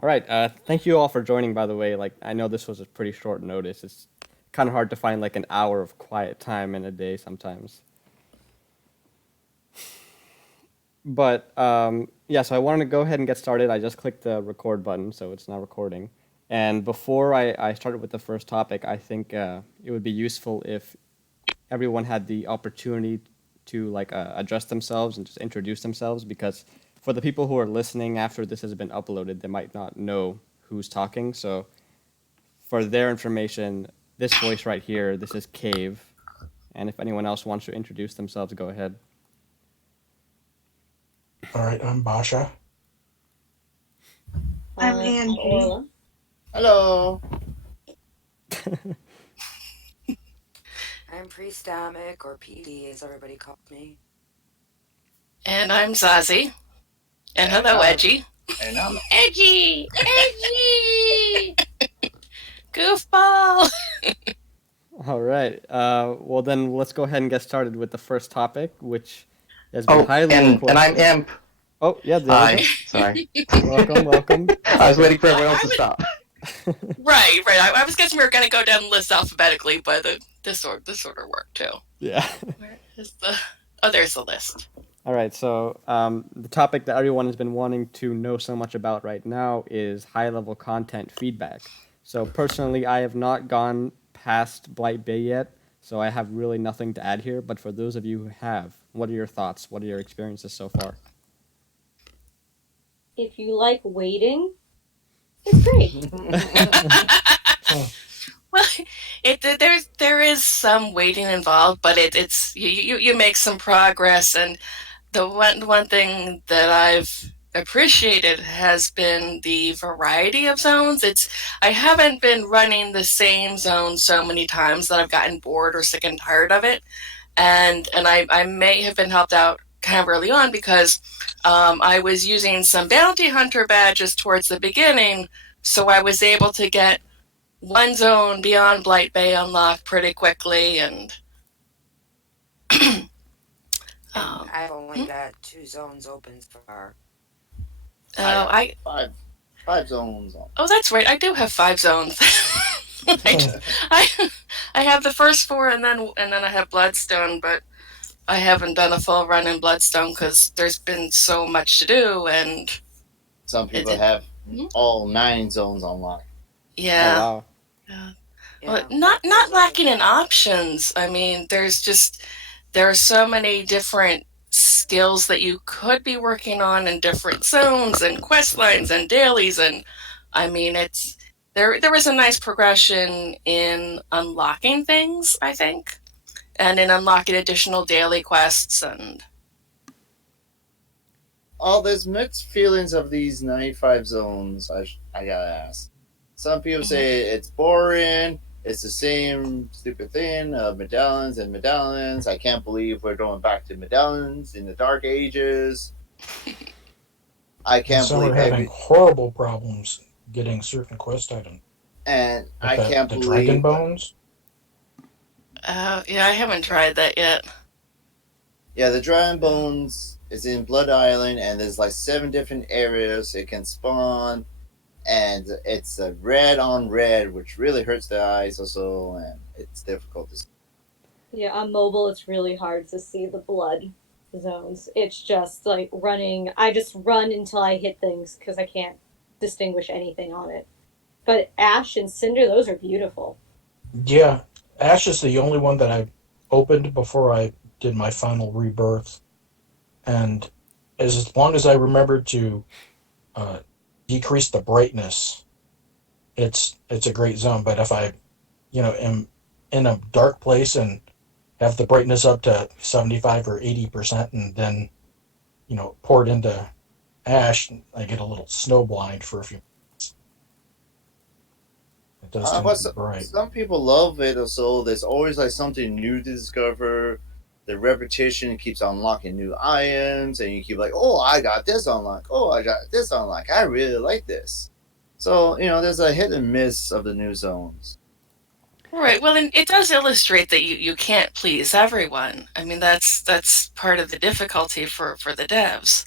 All right. Thank you all for joining. By the way, like I know this was a pretty short notice. It's kind of hard to find like an hour of quiet time in a day sometimes. But yeah, so I wanted to go ahead and get started. I just clicked the record button, so it's now recording. And before I started with the first topic, I think it would be useful if everyone had the opportunity to like address themselves and just introduce themselves because for the people who are listening after this has been uploaded, they might not know who's talking. So for their information, this voice right here, this is Cave. And if anyone else wants to introduce themselves, go ahead. All right, I'm Basha. I'm I'm Angie. Orla. Hello. I'm pre-stomach or PD as everybody calls me. And I'm Zazie. And And hello, I'm Edgy. and I'm Edgy! Edgy! Goofball! All right. Well, then let's go ahead and get started with the first topic, which has been oh, highly and I'm requested. Imp. Oh, yeah, there we Hi. go. Sorry. Welcome, welcome. I was waiting for everyone else I to was, stop. right. I was guessing we were going to go down the list alphabetically, but this order worked too. Yeah. Where is the. Oh, there's the list. All right. So the topic that everyone has been wanting to know so much about right now is high-level content feedback. So personally, I have not gone past Blight Bay yet, so I have really nothing to add here. But for those of you who have, what are your thoughts? What are your experiences so far? If you like waiting, it's great. Huh. Well, there is some waiting involved, but it's you make some progress, and the one thing that I've appreciated has been the variety of zones. I haven't been running the same zone so many times that I've gotten bored or sick and tired of it, and I may have been helped out kind of early on because I was using some bounty hunter badges towards the beginning, so I was able to get one zone beyond Blight Bay unlocked pretty quickly, and And um, I've only got 2 zones open so far. I oh, have I five zones on. oh that's right, I do have 5 zones. I just I I have the first 4, and then I have Bloodstone, but I haven't done a full run in Bloodstone because there's been so much to do, and Some it, people it have mhm. all 9 zones unlocked. Oh Yeah. wow. Yeah. Well, Yeah, not there's only lacking in options. I mean, there are so many different skills that you could be working on in different zones and quest lines and dailies, and I mean it's there was a nice progression in unlocking things, I think, and in unlocking additional daily quests and All there's mixed feelings of these 95 zones. I gotta ask. Some people mhm. say it's boring. It's the same stupid thing of medallions and medallions. I can't believe we're going back to medallions in the Dark Ages. I And can't some are believe having every horrible problems getting certain quest items, and like I can't the dragon believe bones. Yeah, I haven't tried that yet. yeah, the Dragon Bones is in Blood Island, and there's like 7 different areas it can spawn, and it's a red on red, which really hurts the eyes also, and it's difficult to see. Yeah, on mobile, it's really hard to see the blood zones. It's just like running. I just run until I hit things because I can't distinguish anything on it. But Ash and Cinder, those are beautiful. Yeah, Ash is the only one that I opened before I did my final rebirth, and as long as I remember to uh, decrease the brightness, it's a great zone. But if I, am in a dark place and have the brightness up to 75 or 80%, and then pour it into Ash, I get a little snowblind for a few. It does tend But to be bright. some people love it also. There's always like something new to discover. The repetition keeps unlocking new items, and you keep like, oh, I got this unlocked. Oh, I got this unlocked. I really like this. So there's a hit and miss of the new zones. Right. Well, and it does illustrate that you can't please everyone. I mean, that's part of the difficulty for the devs.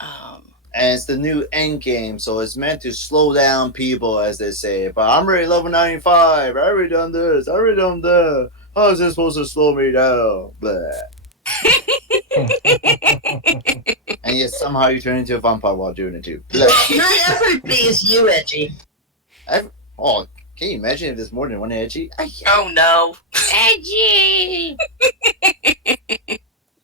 Um, and it's the new Endgame, so it's meant to slow down people, as they say. But I'm already level 95. I already done this. I already done that. How is this supposed to slow me down? Blah. And yet somehow you turn into a vampire while doing it too. Blah. Not everybody is you, Edgy. Oh, can you imagine if there's more than one Edgy? Oh no. Edgy!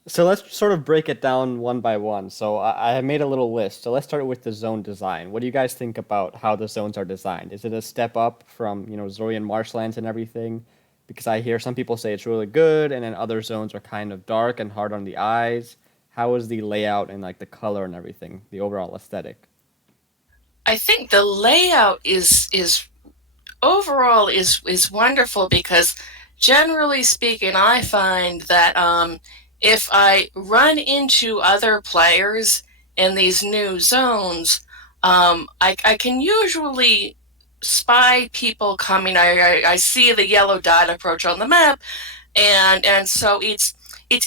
So let's sort of break it down one by one. So I have made a little list. So let's start with the zone design. What do you guys think about how the zones are designed? Is it a step up from, Zorian marshlands and everything? Because I hear some people say it's really good, and then other zones are kind of dark and hard on the eyes. How is the layout and like the color and everything, the overall aesthetic? I think the layout is overall is wonderful because generally speaking, I find that if I run into other players in these new zones, I can usually spy people coming. I see the yellow dot approach on the map, and so it's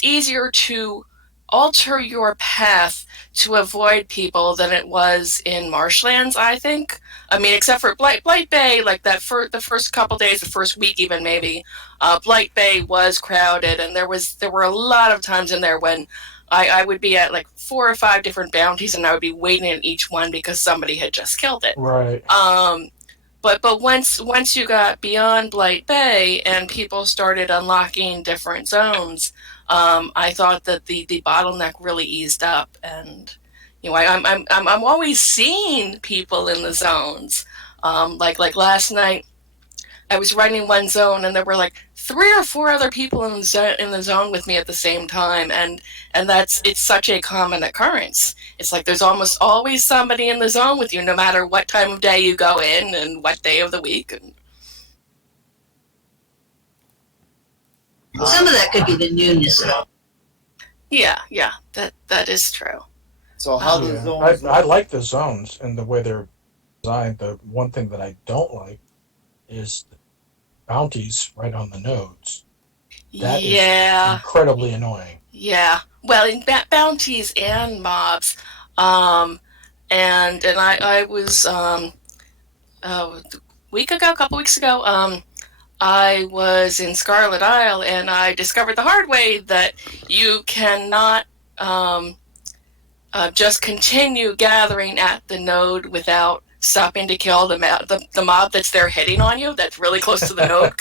easier to alter your path to avoid people than it was in marshlands, I think. I mean, except for Blight Bay, like that for the first couple days, the first week even maybe, Blight Bay was crowded, and there were a lot of times in there when I would be at like 4 or 5 different bounties, and I would be waiting in each one because somebody had just killed it. Right. But once you got beyond Blight Bay and people started unlocking different zones, I thought that the bottleneck really eased up, and I'm always seeing people in the zones. Like last night, I was running one zone and there were like 3 or 4 other people in the zone with me at the same time, and it's such a common occurrence. It's like there's almost always somebody in the zone with you, no matter what time of day you go in and what day of the week. Some of that could be the newness. Yeah, that is true. So how the Yeah. zones I like the zones and the way they're designed. The one thing that I don't like is the bounties right on the nodes. That is Yeah, incredibly annoying. yeah. Well, in bounties and mobs, um, and I was a couple weeks ago, I was in Scarlet Isle, and I discovered the hard way that you cannot just continue gathering at the node without stopping to kill the mob that's there hitting on you, that's really close to the node.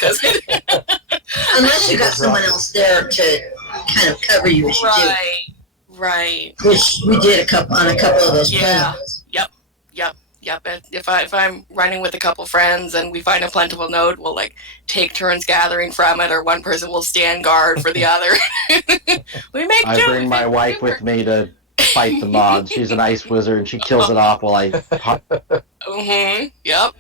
Unless you got someone else there to kind of cover you as you Right. do. Which we did on a couple of those Yeah. planets. Yep. If I'm running with a couple friends and we find a plentiful node, we'll like take turns gathering from it, or one person will stand guard for the other. I bring my wife with me to fight the mods. She's an ice wizard, and she kills it off while I. Yep.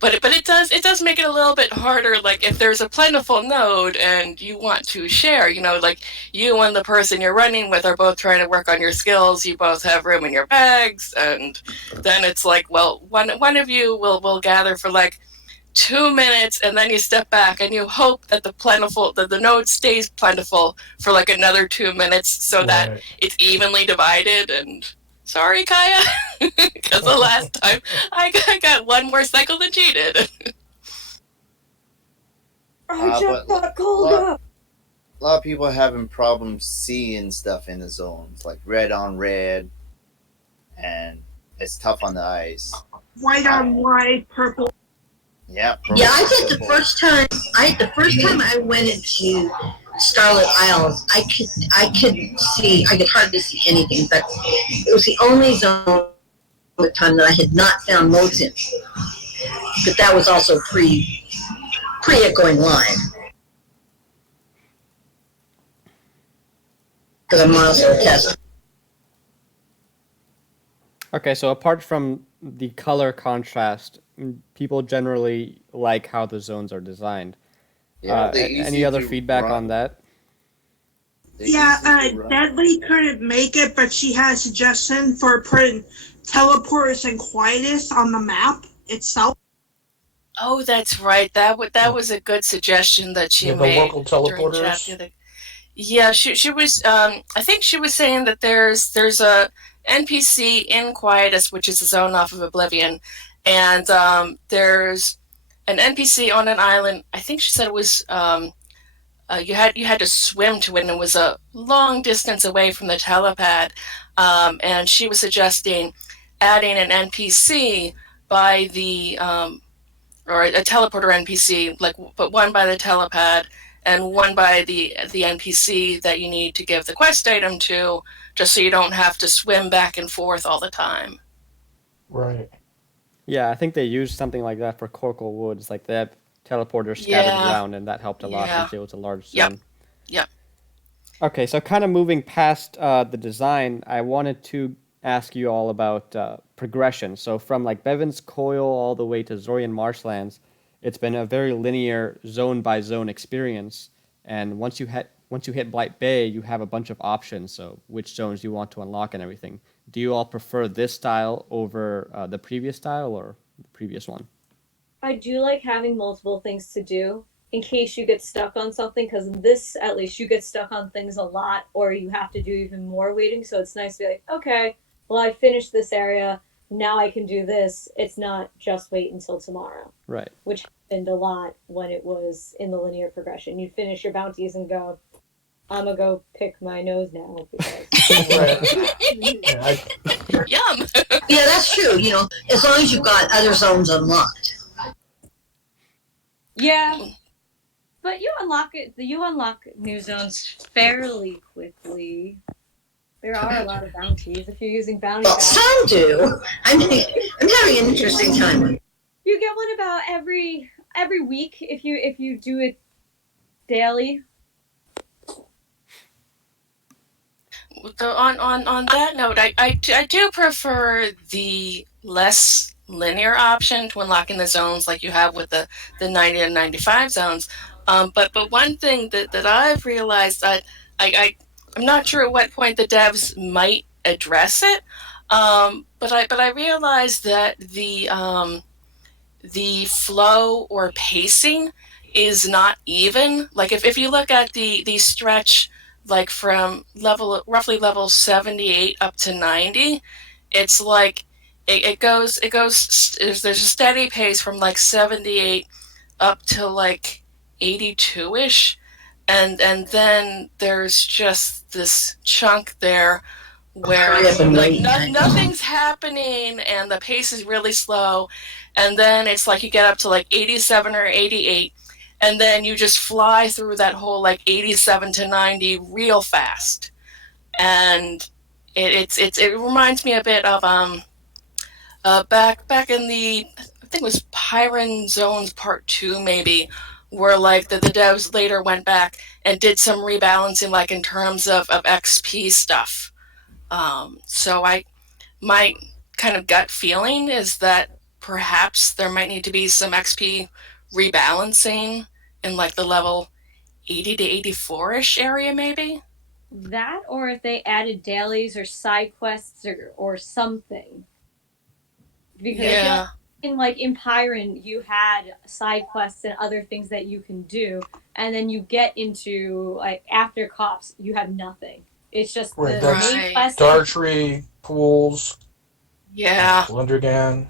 But it does make it a little bit harder. Like if there's a plentiful node and you want to share, like you and the person you're running with are both trying to work on your skills. You both have room in your bags, and then it's like, well, one of you will gather for like 2 minutes, and then you step back and you hope that the node stays plentiful for like another 2 minutes, so that Right. it's evenly divided. And sorry, Kaya, because the last time I got one more cycle than she did. I just got called up. a lot of people are having problems seeing stuff in the zones, like red on red, and it's tough on the eyes. White on white, purple. Yeah. Yeah, I think the first time I went into Scarlet Isles, I could hardly see anything, but it was the only zone at the time that I had not found modes in. But that was also pre it going live. Because I'm also a tester. Okay, so apart from the color contrast, people generally like how the zones are designed. they're easy Any other to feedback run. on that? They're Yeah, easy to run. Deadly couldn't make it, but she had a suggestion for putting teleporters and quietest on the map itself. Oh, that's right. That was a good suggestion that she Yeah, the made local during chat teleporters. the other. Yeah, she was. I think she was saying that there's a NPC in Quietus, which is a zone off of Oblivion, and there's an NPC on an island. I think she said it was you had to swim to it, and it was a long distance away from the telepad. And she was suggesting adding an NPC by the or a teleporter NPC, like but one by the telepad and one by the NPC that you need to give the quest item to, just so you don't have to swim back and forth all the time. Right. Yeah, I think they used something like that for Corkle Woods. Like they have teleporters scattered Yeah, around, and that helped a lot yeah, since it was a large yep, zone. yep. Okay, so kind of moving past the design, I wanted to ask you all about progression. So from like Bevan's Coil all the way to Zorian Marshlands, it's been a very linear zone by zone experience. And once you hit Blight Bay, you have a bunch of options. So which zones you want to unlock and everything. Do you all prefer this style over the previous style or the previous one? I do like having multiple things to do in case you get stuck on something, because in this, at least, you get stuck on things a lot or you have to do even more waiting. So it's nice to be like, okay, well, I finished this area. Now I can do this. It's not just wait until tomorrow, Right. which happened a lot when it was in the linear progression. You'd finish your bounties and go, I'm going to go pick my nose now because. Right. Yeah, Yum. Yeah, that's true. As long as you've got other zones unlocked. Yeah, but you unlock new zones fairly quickly. There are a lot of bounties if you're using bounty Well, bags. some do. I'm having an interesting time. You get one about every week if you do it daily. So on that note, I do prefer the less linear option to unlocking the zones like you have with the 90 and 95 zones. But one thing that I've realized that I'm not sure at what point the devs might address it. But I realized that the flow or pacing is not even. Like if you look at the stretch like from roughly level 78 up to 90, it's like it goes there's a steady pace from like 78 up to like 82ish, and then there's just this chunk there where like nothing's happening and the pace is really slow, and then it's like you get up to like 87 or 88, and then you just fly through that whole like 87 to 90 real fast. And it reminds me a bit of back in the, I think it was Pyron Zones Part 2 maybe, where like the devs later went back and did some rebalancing like in terms of XP stuff. So my kind of gut feeling is that perhaps there might need to be some XP rebalancing in like the level 80 to 84ish area maybe. That, or if they added dailies or side quests or something. Because I feel Yeah. like in Pyron you had side quests and other things that you can do, and then you get into like after cops you have nothing. It's just right. the That's main Right. quest. Dartree, Pools, Yeah. Blundergan.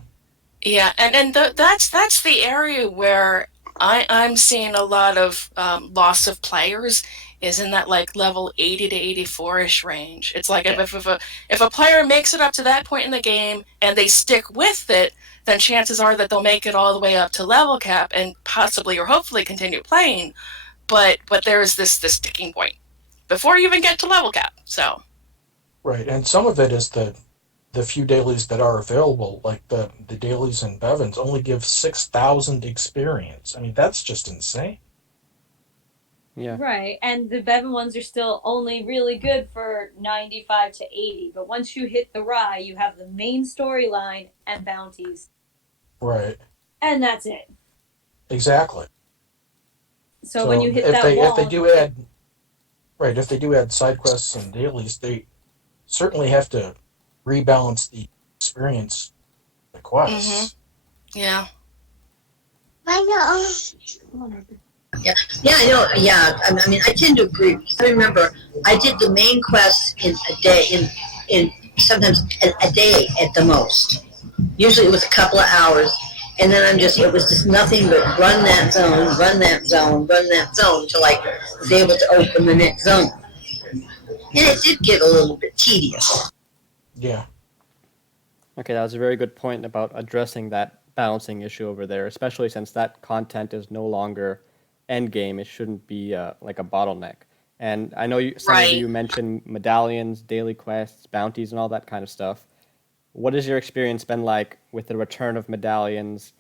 Yeah, and that's the area where I'm seeing a lot of loss of players is in that like level 80 to 84ish range. It's like if a player makes it up to that point in the game and they stick with it, then chances are that they'll make it all the way up to level cap and possibly or hopefully continue playing. But there is this sticking point before you even get to level cap. So Right, and some of it is the few dailies that are available, like the dailies in Bevins, only give 6,000 experience. I mean, that's just insane. Yeah. Right, and the Bevan ones are still only really good for 95 to 80, but once you hit the Rye, you have the main storyline and bounties, Right, and that's it. exactly. So when So you hit if that they wall, do add right, if they do add side quests and dailies, they certainly have to rebalance the experience, the mm-hmm. quests. Yeah. I know. Yeah, yeah, I know. Yeah, I mean, I tend to agree because I remember I did the main quest in a day, in sometimes a day at the most. Usually it was a couple of hours, and then it was just nothing but run that zone, run that zone, run that zone until I was able to open the next zone. And it did get a little bit tedious. Yeah. Okay, that was a very good point about addressing that balancing issue over there, especially since that content is no longer endgame. It shouldn't be like a bottleneck. And I know some of Right. you mentioned medallions, daily quests, bounties, and all that kind of stuff. What has your experience been like with the return of medallions,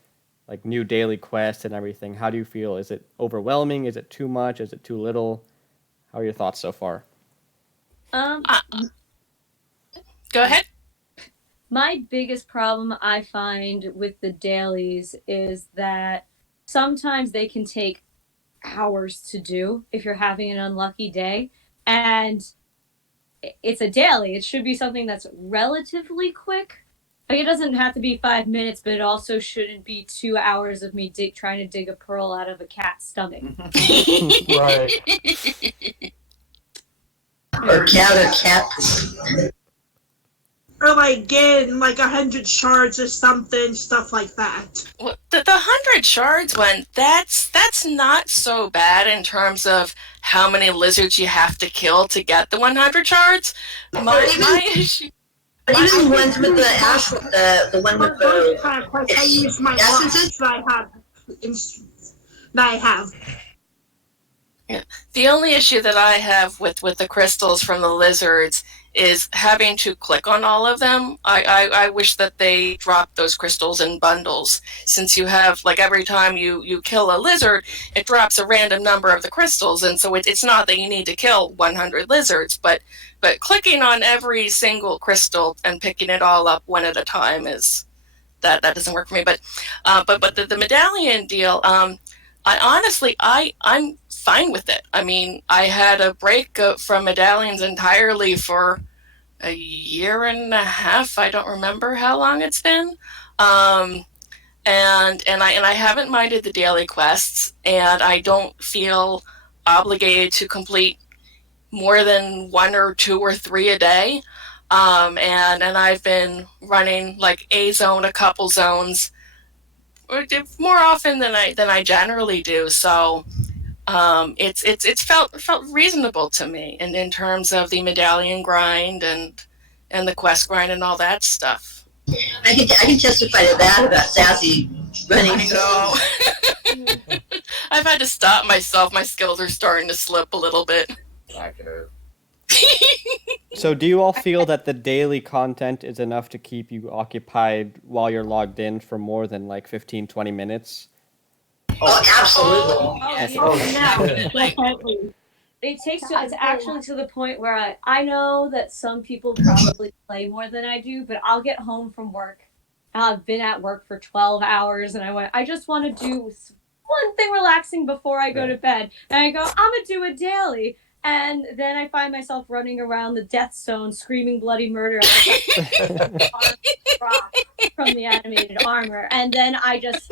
like new daily quests and everything? How do you feel? Is it overwhelming? Is it too much? Is it too little? How are your thoughts so far? Um, Uh, Go ahead. my biggest problem I find with the dailies is that sometimes they can take hours to do if you're having an unlucky day. And it's a daily. It should be something that's relatively quick. Like it doesn't have to be 5 minutes, but it also shouldn't be 2 hours of me trying to dig a pearl out of a cat's stomach. Right. Or cat. Or like getting like 100 shards or something, stuff like that. Well, the 100 shards one, that's not so bad in terms of how many lizards you have to kill to get the 100 shards. My issue. Even the ones with the ash, the one with For those the kind of quests, I use my essences. rocks that I have. Yeah. The only issue that I have with the crystals from the lizards is having to click on all of them. I wish that they dropped those crystals in bundles, since you have, like, every time you kill a lizard, it drops a random number of the crystals, and so it's not that you need to kill 100 lizards, but clicking on every single crystal and picking it all up one at a time is that doesn't work for me. But the medallion deal, I honestly I'm fine with it. I mean, I had a break from medallions entirely for a year and a half. I don't remember how long it's been. Um, and I haven't minded the daily quests, and I don't feel obligated to complete more than one or two or three a day. And I've been running like a zone, a couple zones, more often than I generally do. So it's felt reasonable to me, and in terms of the medallion grind and the quest grind and all that stuff. I can testify to that about Sassy running. I know. I've had to stop myself. My skills are starting to slip a little bit. So, do you all feel that the daily content is enough to keep you occupied while you're logged in for more than like 15, 20 minutes? Oh, absolutely. Oh, yeah. Oh, No, Definitely. it's actually to the point where I know that some people probably play more than I do, but I'll get home from work. I've been at work for 12 hours and I just want to do one thing relaxing before I go to bed. And I go, I'm going to do a daily. And then I find myself running around the death zone screaming bloody murder from the animated armor. And then I just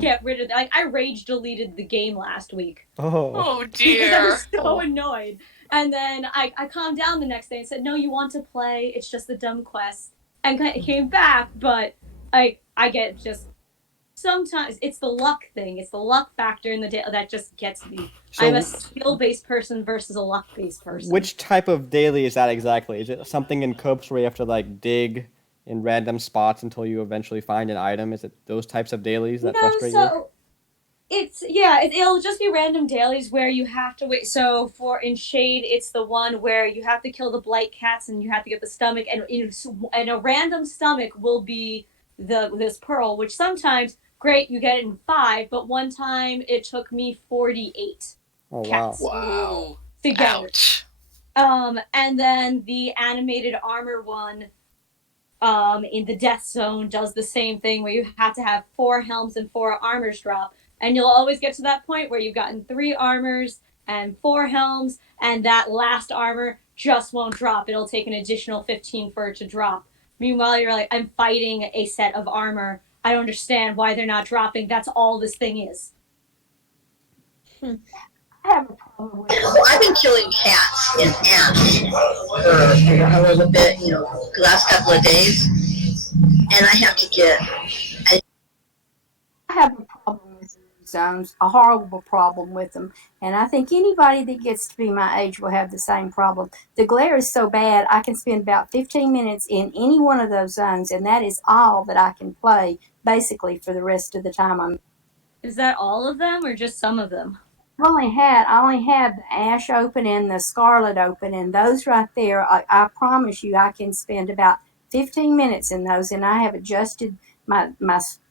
get rid of that. Like, I rage deleted the game last week. Oh Because I dear. was so annoyed. And then I calmed down the next day and said, no, you want to play. It's just a dumb quest. And it came back, but I get just sometimes it's the luck thing. It's the luck factor in the day that just gets me. So, I'm a skill-based person versus a luck-based person. which type of daily is that exactly? Is it something in copes where you have to like dig in random spots until you eventually find an item? Is it those types of dailies that No, frustrate you? so it'll just be random dailies where you have to wait. So for in Shade, it's the one where you have to kill the blight cats and you have to get the stomach, and a random stomach will be this pearl, which sometimes great you get it in 5, but one time it took me 48 Oh wow. cats Wow. to get it. Ouch. And then the animated armor one, in the death zone does the same thing where you have to have 4 helms and 4 armors drop, and you'll always get to that point where you've gotten 3 armors and 4 helms, and that last armor just won't drop. It'll take an additional 15 for it to drop. Meanwhile, you're like, I'm fighting a set of armor. I don't understand why they're not dropping. That's all this thing is. I've been killing cats in Ash for a little bit, the last couple of days, and I have to get. I have a problem with zones, a horrible problem with them. And I think anybody that gets to be my age will have the same problem. The glare is so bad, I can spend about 15 minutes in any one of those zones, and that is all that I can play basically for the rest of the time I'm. Is that all of them or just some of them? I only had the Ash open and the Scarlet open, and those right there, I promise you, I can spend about 15 minutes in those, and I have adjusted my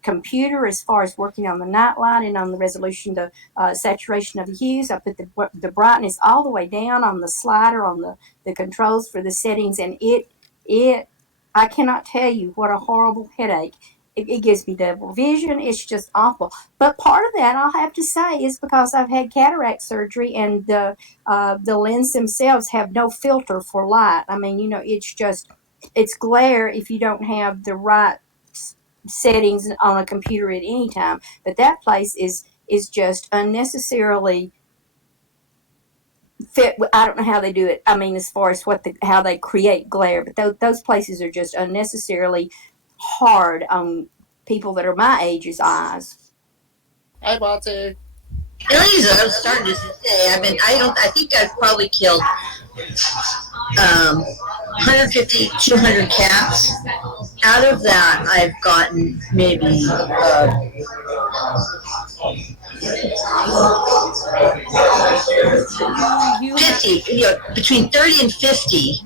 computer as far as working on the night light and on the resolution, the saturation of the hues. I put the brightness all the way down on the slider on the controls for the settings, and it I cannot tell you what a horrible headache. It gives me double vision. It's just awful. But part of that, I'll have to say, is because I've had cataract surgery, and the lens themselves have no filter for light. I mean, it's glare if you don't have the right settings on a computer at any time. But that place is just unnecessarily fit. I don't know how they do it. I mean, as far as how they create glare, but those places are just unnecessarily hard on people that are my age's eyes. Hi, Botsy. I'm starting to say, I think I've probably killed 150, 200 cats. Out of that, I've gotten maybe 50, between 30 and 50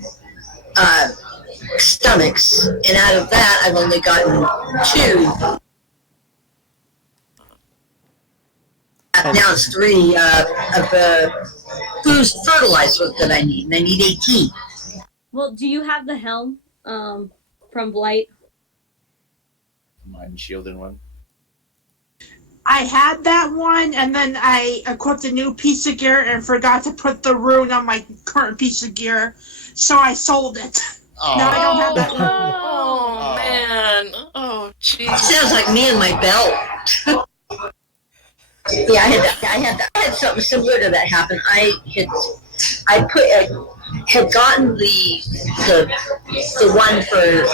stomachs, and out of that, I've only gotten 2. Now it's 3 of the food fertilizer that I need, and I need 18. Well, do you have the helm from Blight? Mind shielding one. I had that one, and then I equipped a new piece of gear and forgot to put the rune on my current piece of gear, so I sold it. Oh. Now I don't have that one. Oh, man. Oh, jeez. Sounds like me and my belt. Yeah, I had something similar to that happen. I had gotten the one for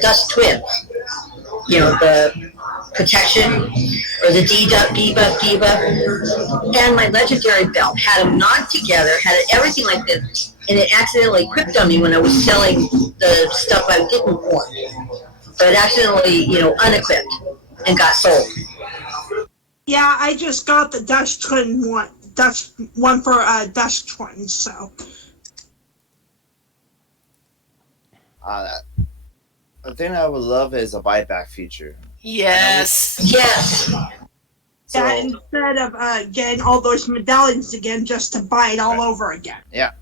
Dust Twins, the protection or the debuff, and my legendary belt had them knocked together, had everything like this, and it accidentally equipped on me when I was selling the stuff I didn't want. So it accidentally, unequipped and got sold. Yeah, I just got the Dust Twin one for Dust Twins, so. The thing I would love is a buyback feature. Yes. Yes. So, Yeah, instead of getting all those medallions again, just to buy it all over again. Yeah.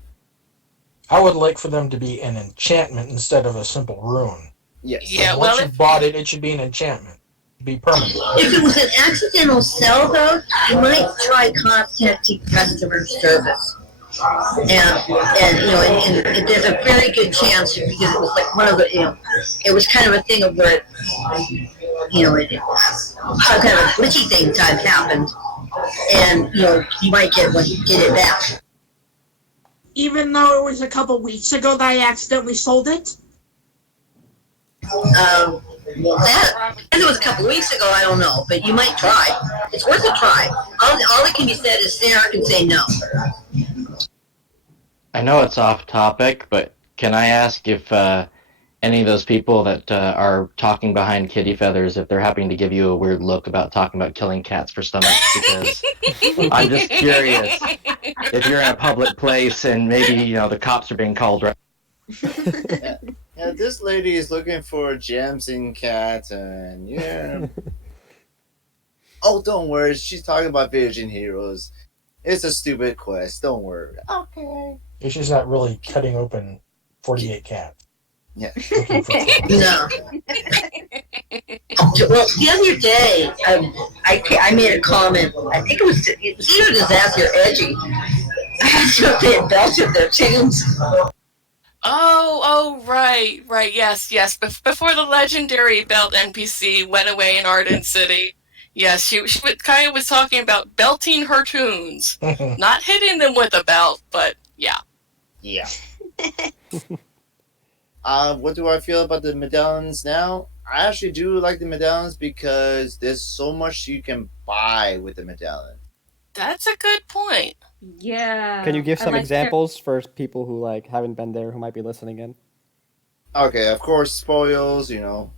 I would like for them to be an enchantment instead of a simple rune. Yes. Yeah, Once you've bought it, it should be an enchantment. Be permanent. If it was an accidental sell, though, I might try contacting customer service. And there's a very good chance because it was like one of the, it was kind of a thing of where, some kind of a glitchy thing time happened, and you might get it back. Even though it was a couple weeks ago that I accidentally sold it. If it was a couple of weeks ago, I don't know, but you might try. It's worth a try. All that can be said is Sarah can say no. I know it's off topic, but can I ask if any of those people that are talking behind kitty feathers, if they're having to give you a weird look about talking about killing cats for stomachs? Because I'm just curious if you're in a public place and maybe the cops are being called right. Yeah, this lady is looking for gems in cats, and yeah. Oh, don't worry. She's talking about Virgin Heroes. It's a stupid quest. Don't worry. Okay. She's not really cutting open 48 cats. Yeah. No. Well, the other day, I made a comment. I think it was either Disaster or Edgy. I asked them if they had belted their chains. Oh, right, yes. Before the legendary belt NPC went away in Arden City. Yeah, she kind of was talking about belting her tunes, not hitting them with a belt, but yeah. Yeah. What do I feel about the medallions now? I actually do like the medallions because there's so much you can buy with the medallion. That's a good point. Can you Yeah, give I some like their. examples for people who like haven't been there who might be listening in? Okay, of course, spoils, you know.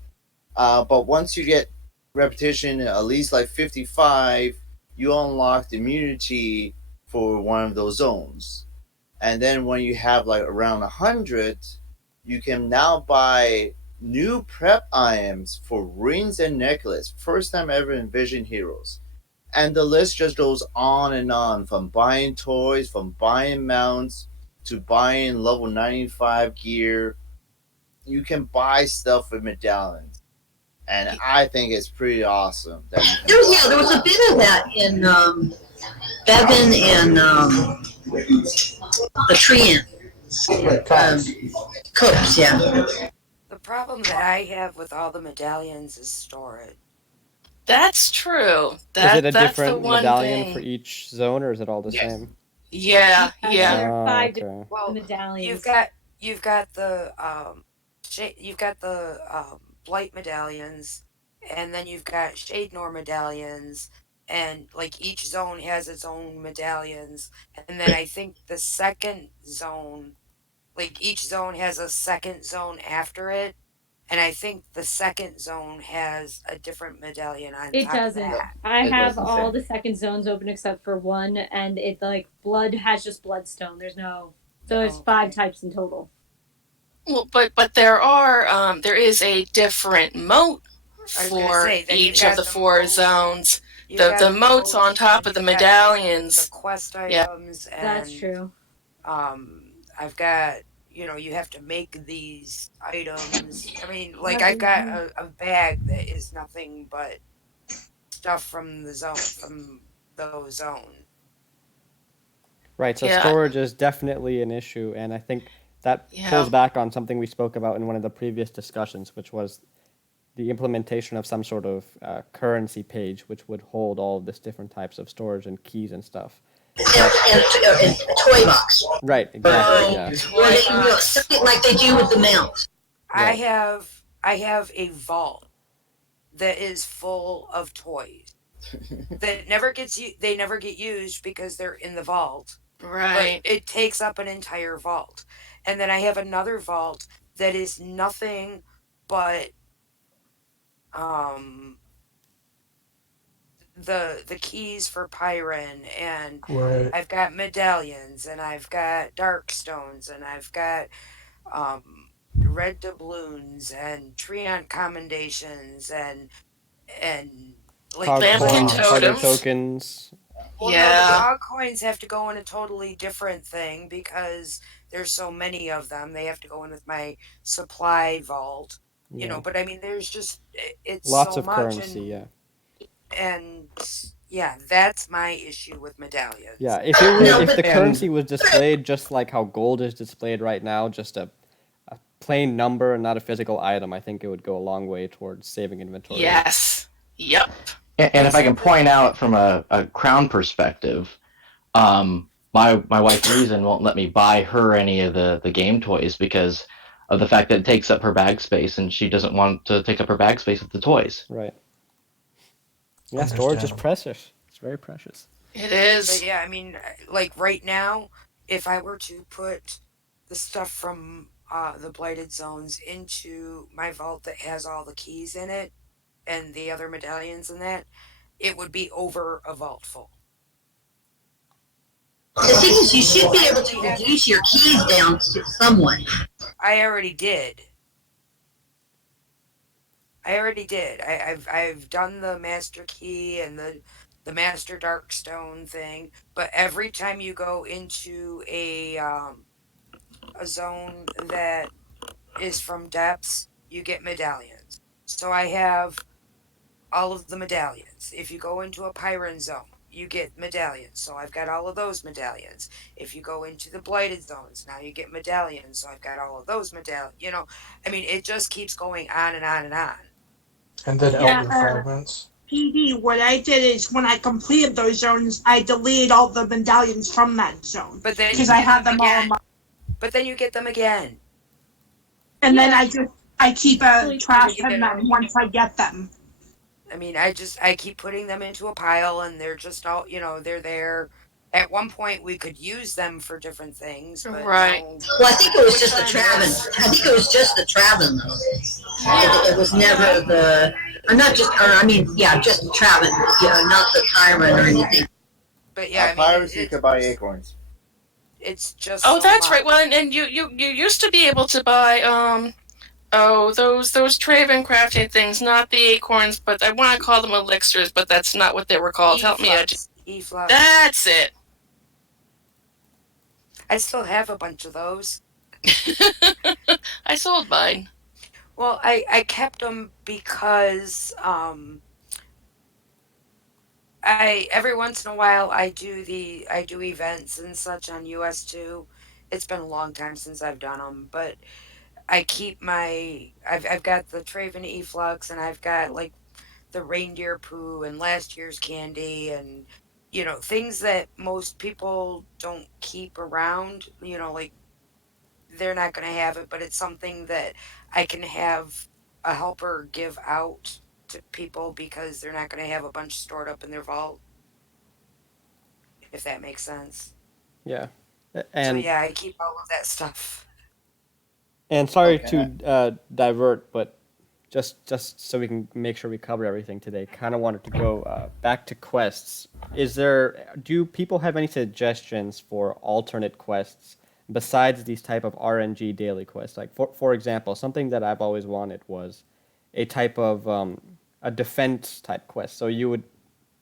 But once you get repetition at least like 55, you unlock the immunity for one of those zones. And then when you have like around 100, you can now buy new prep items for rings and necklace. First time ever in Vision Heroes. And the list just goes on and on, from buying toys, from buying mounts, to buying level 95 gear. You can buy stuff with medallions. And I think it's pretty awesome that you can Yeah, there buy. was a bit of that in Bevan and the tree Right, um, cops. cooks. Yeah. The problem that I have with all the medallions is storage. That's true. Is it a That's the different one medallion for thing. each zone, or is it all the Yes. same? Yeah, Yeah, so yeah. there are Oh, five different okay. Well, you've medallions. got you've got the you've got the blight medallions, and then you've got shade nor medallions, and like each zone has its own medallions, and then I think the second zone, like each zone has a second zone after it, and I think the second zone has a different medallion on It top of doesn't. No, that. I it have doesn't all say. the second zones open except for one, and it like blood has just bloodstone. There's no. So it's five Okay. types in total. Well, but there is a different moat I was gonna for say, then you've each of got the the four moat, zones. you've The got the moats on moat, and top then of the you've got the medallions. quest Yeah, items, That's and true. I've got, you have to make these items. I mean, like I've got Mhm. a bag that is nothing but stuff from those zones. Right, so yeah, storage is definitely an issue, and I think that pulls yeah, back on something we spoke about in one of the previous discussions, which was the implementation of some sort of currency page, which would hold all of this different types of storage and keys and stuff. But And a toy box. right, Or exactly, oh, yeah, where toy they, box. something like they do with the mounts. right, I have a vault that is full of toys that they never get used because they're in the vault, but Right. it takes up an entire vault. And then I have another vault that is nothing but um the keys for Pyron, and Right. I've got medallions, and I've got dark stones, and I've got um red doubloons and treant commendations, and like cog Come Lambkin coins, on. tartar totems. tokens, well, no, the Yeah. cog coins have to go in a totally different thing because there's so many of them. They have to go in with my supply vault, yeah, but I mean, it's lots so of much, currency, yeah. and yeah, that's my issue with Yeah, medallions. No, if but the And currency was displayed just like how gold is displayed right now, just a plain number and not a physical item, I think it would go a long way towards saving inventory. Yes. Yep. And if I can Except that, point out from a crown perspective, my wife Reason won't let me buy her any of the game toys because of the fact that it takes up her bag space, and she doesn't want to take up her bag space with the toys. Right. Yeah, storage is understandable. precious. It's very precious. It but is. yeah, I mean, like right now, if I were to put the stuff from the blighted zones into my vault that has all the keys in it and the other medallions in that, it would be over a vault full. The thing is, you should be I able only to have reduce your keys down to somewhat. I already did. I already did. I've done the master key and the master darkstone thing, but every time you go into a zone that is from depths, you get medallions. So I have all of the medallions. If you go into a Pyron zone, you get medallions. So I've got all of those medallions. If you go into the blighted zones, now you get medallions. So I've got all of those medallions. I mean, it just keeps going on and on and on. And then Yeah. Elder Fragments. PD, what I did is when I completed those zones, I deleted all the medallions from that zone But then because you I get had them them all again. in my. But then you get them again. And then Yeah. I keep So a you trash You bin get, them once I get them. I mean, I keep putting them into a pile, and they're just all, they're there. At one point, we could use them for different things, but Right. now Well, I think it was we're just the trying Travan. this. I think it was just the Travan though. Yeah. It was Yeah. never the, or not just, or I mean, yeah, just the Travan, yeah, not the Chiron or anything. But yeah, I mean, Pirates, you could buy acorns. it's just Oh, so that's right. much. Well, and you used to be able to buy oh, those Traven crafting things, not the acorns, but I want to call them elixirs, but that's not what they were called. Help me out. E-flux. That's it. I still have a bunch of those. I sold mine. Well, I kept them because I every once in a while I do events and such on US2. It's been a long time since I've done them, but I keep I've got the Traven E-flux, and I've got like the reindeer poo and last year's candy, and things that most people don't keep around, like they're not going to have it, but it's something that I can have a helper give out to people because they're not going to have a bunch stored up in their vault, if that makes sense. Yeah. So And yeah, I keep all of that stuff. sorry Okay. to divert, but just so we can make sure we cover everything today, kind of wanted to go back to quests. Do people have any suggestions for alternate quests besides these type of RNG daily quests? Like for example, something that I've always wanted was a type of a defense type quest. So you would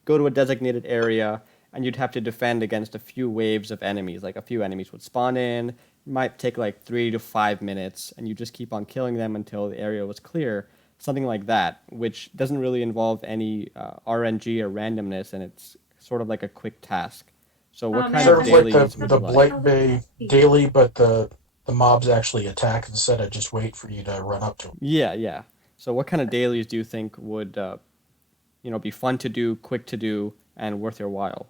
go to a designated area and you'd have to defend against a few waves of enemies. Like a few enemies would spawn in, it might take like 3 to 5 minutes, and you just keep on killing them until the area was clear. Something like that, which doesn't really involve any RNG or randomness, and it's sort of like a quick task. So, what Oh kind man, of Sort of like dailies would the you like? Blight Bay daily, but the mobs actually attack instead of just wait for you to run up to them. Yeah, yeah. So, what kind of dailies do you think would be fun to do, quick to do, and worth your while?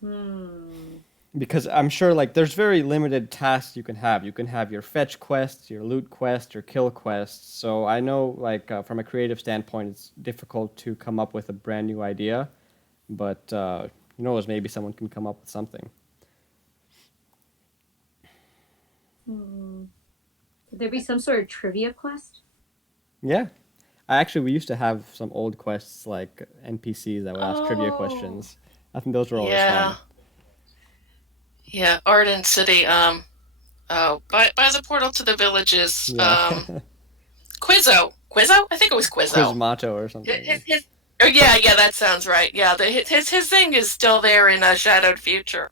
Hmm. Because I'm sure like there's very limited tasks you can have. You can have your fetch quests, your loot quests, your kill quests. So I know like from a creative standpoint, it's difficult to come up with a brand new idea, but who knows? Maybe someone can come up with something. Hmm. Could there be some sort of trivia quest? Yeah, we used to have some old quests like NPCs that would ask trivia Oh. questions. I think those were always Yeah. fun. Yeah. Arden City. Oh, by the portal to the villages. Yeah, Quizzo. Quizzo? I think it was Quizzo. Quizmato or His, something. his, oh, yeah, that sounds right. Yeah, his thing is still there in a shadowed future.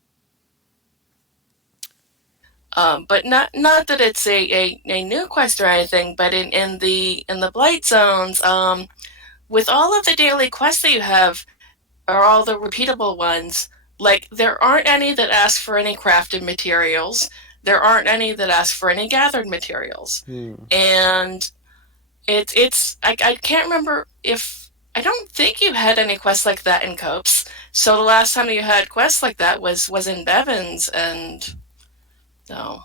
But not that it's a new quest or anything, but in the blight zones, with all of the daily quests that you have, or all the repeatable ones, like there aren't any that ask for any crafted materials. There aren't any that ask for any gathered materials. Hmm. And I can't remember if I don't think you had any quests like that in Copes. So the last time you had quests like that was in Bevins, and no.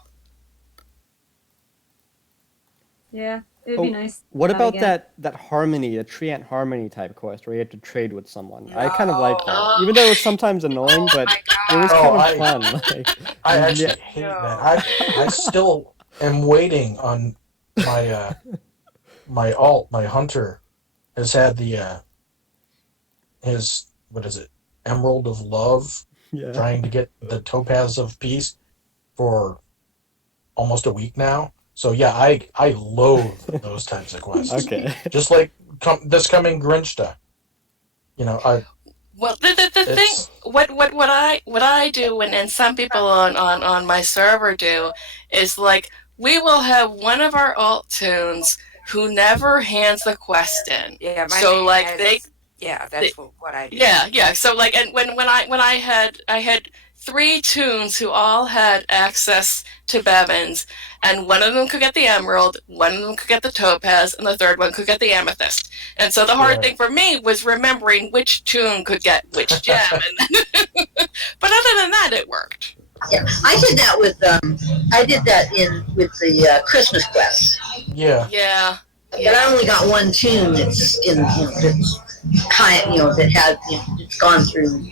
Yeah, it would be Oh, nice to what have about again. that harmony, the tree ant harmony type quest where you had to trade with someone? I kind of like that, No. even though it was sometimes annoying, Oh but my it was Oh, kind of god. fun. Like I you, actually yeah, hate that. No. I still am waiting on my my hunter has had the his what is it, Emerald of Love, yeah. trying to get the Topaz of Peace for almost a week now. So yeah, I loathe those types of quests. Okay. Just like this coming Grinchta, I Well, the thing, it's what I do, and some people on my server do, is like we will have one of our alt tunes who never hands the quest in. Yeah, my So main like has. Yeah, they that's what I do. yeah. So like, and when I had three toons who all had access to Bevins, and one of them could get the emerald, one of them could get the topaz, and the third one could get the amethyst. And so the hard thing Right. for me was remembering which toon could get which gem. But other than that, it worked. Yeah, I did that in with the Christmas quest, Yeah. Yeah. but I only got one tune that's that's kind, that had, it's gone through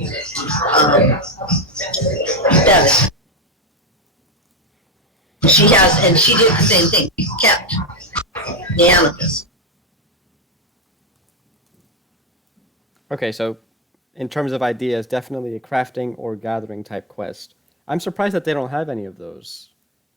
that. And she did the same thing. She kept the amethyst. Okay, so in terms of ideas, definitely a crafting or gathering type quest. I'm surprised that they don't have any of those,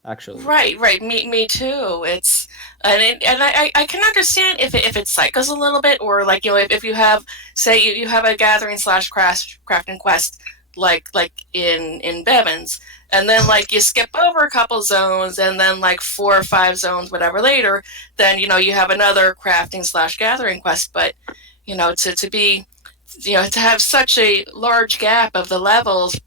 actually. Right, right. Me too. It's and I can understand if it cycles a little bit, or like if you have, say you have a gathering slash crafting quest like in Bevins, and then like you skip over a couple zones, and then like 4 or 5 zones whatever later, then you have another crafting slash gathering quest. But to be to have such a large gap of the levels,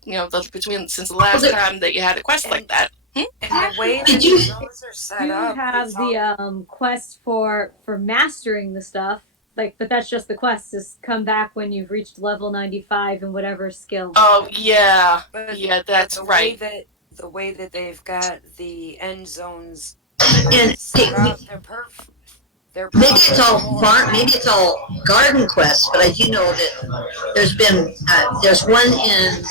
between since the last time that you had a quest like And that. and the way that Did the you? zones are set Do up, have it's the all quest for mastering the stuff, like, but that's just the quest. Just come back when you've reached level 95 and whatever skill. Oh yeah, but yeah, but that's right. the way that they've got the end zones And set up, they're maybe it's perfect all for maybe it's all garden quests, but I do know that there's one in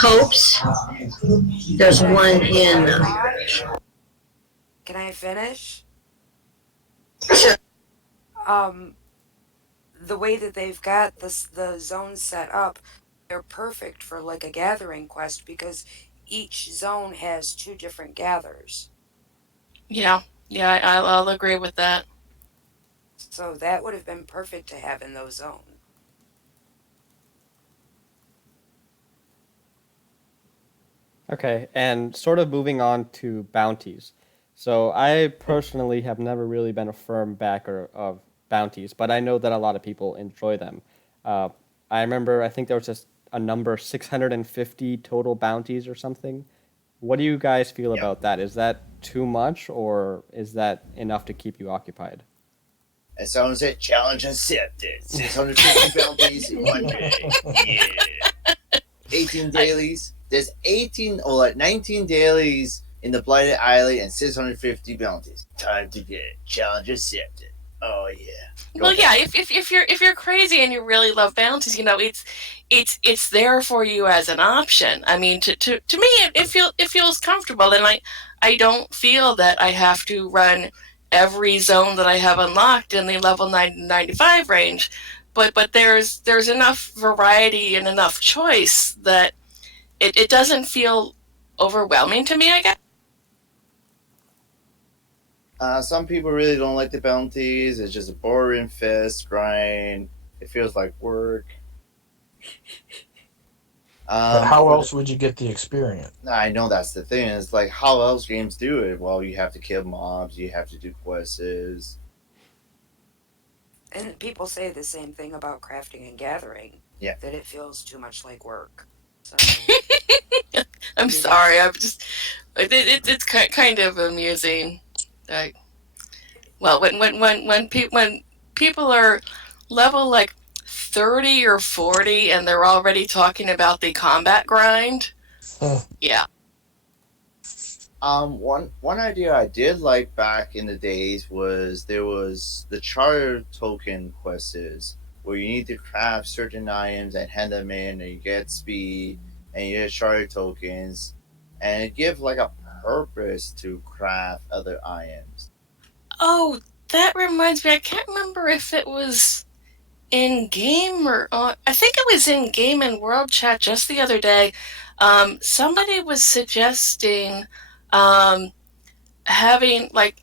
Copes. There's Can I one finish in. my thought? Can I finish? Sure. Um, the way that they've got the zones set up, they're perfect for like a gathering quest because each zone has two different gathers. Yeah, yeah, I'll agree with that. So that would have been perfect to have in those zones. Okay, and sort of moving on to bounties. So I personally have never really been a firm backer of bounties, but I know that a lot of people enjoy them. Uh, I remember, I think there was just a number 650 total bounties or something. What do you guys feel Yep. about that? Is that too much, or is that enough to keep you occupied? And someone said, challenge accepted. 650 bounties in one day. Yeah. 18 dailies. There's 18 or like 19 dailies in the Blighted Island and 650 bounties. Time to get it. Challenge accepted. Oh yeah. Well, yeah, if you're crazy and you really love bounties, it's there for you as an option. I mean, to me, it feels comfortable, and I don't feel that I have to run every zone that I have unlocked in the level 95 range. But there's enough variety and enough choice that it doesn't feel overwhelming to me, I guess. Some people really don't like the bounties. It's just a boring fest grind. It feels like work. But how For else would you get the experience? I know that's the thing. It's like how else games do it? Well, you have to kill mobs. You have to do quests. And people say the same thing about crafting and gathering, Yeah. that it feels too much like work. So I'm you sorry, just I'm just it's kind of amusing. I, well, when people are level like 30 or 40 and they're already talking about the combat grind, yeah. One idea I did like back in the days was there was the charter token quests where you need to craft certain items and hand them in, and you get speed and you get charter tokens, and it gives like a purpose to craft other items. Oh, that reminds me. I can't remember if it was in game or I think it was in game and world chat just the other day. Somebody was suggesting um, having like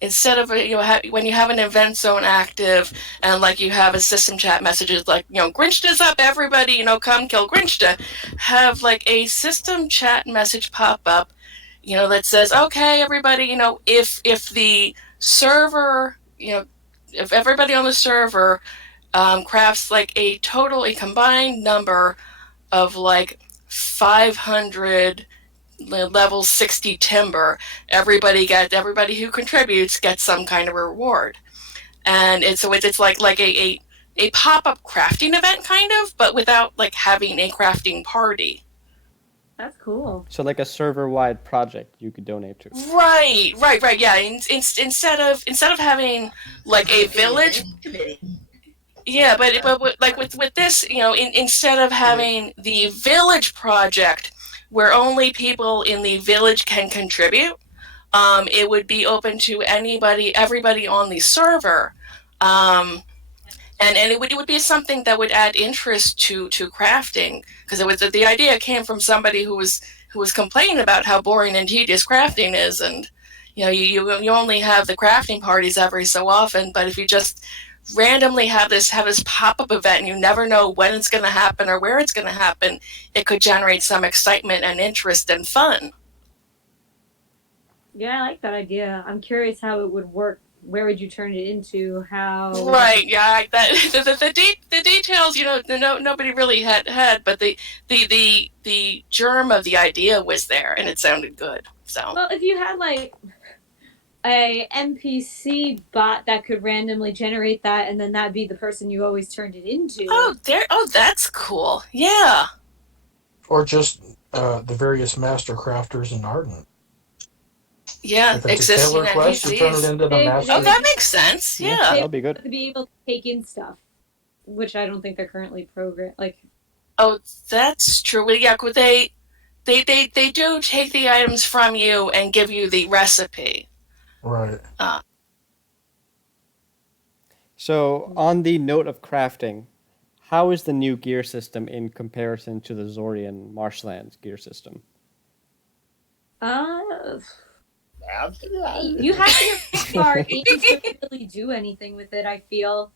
instead of when you have an event zone active and like you have a system chat messages like Grinchta's up, everybody come kill Grinchta, have like a system chat message pop up that says, okay, everybody, if the server, if everybody on the server crafts like a combined number of like 500 level 60 timber. Everybody who contributes gets some kind of reward, and it's like a pop-up crafting event kind of, but without like having a crafting party. That's cool. So like a server-wide project you could donate to. Right. Yeah. Instead of having like a village, yeah, but like with this, instead of having the village project where only people in the village can contribute, it would be open to everybody on the server. And it would be something that would add interest to crafting, because the idea came from somebody who was complaining about how boring and tedious crafting is. And you only have the crafting parties every so often, but if you just randomly have this pop-up event and you never know when it's going to happen or where it's going to happen, it could generate some excitement and interest and fun. Yeah, I like that idea. I'm curious how it would work. Where would you turn it into? How would that? Right, yeah, that the details, nobody really had, but the germ of the idea was there, and it sounded good. So, Well, if you had like a NPC bot that could randomly generate that, and then that'd be the person you always turned it into. that's cool. Yeah, Or just the various master crafters in Arden. yeah, If it's a kill existing request, you turn it NPCs. into the They, Oh, master. that makes sense. Yeah, Yeah. they that'll be good. to be able to take in stuff, which I don't think they're currently programmed. Like, Oh, that's true. Well, yeah, they do take the items from you and give you the recipe. Right. Uh, So on the note of crafting, how is the new gear system in comparison to the Zorian Marshlands gear system? uh, Absolutely. you have to get far in to really do anything with it. I feel,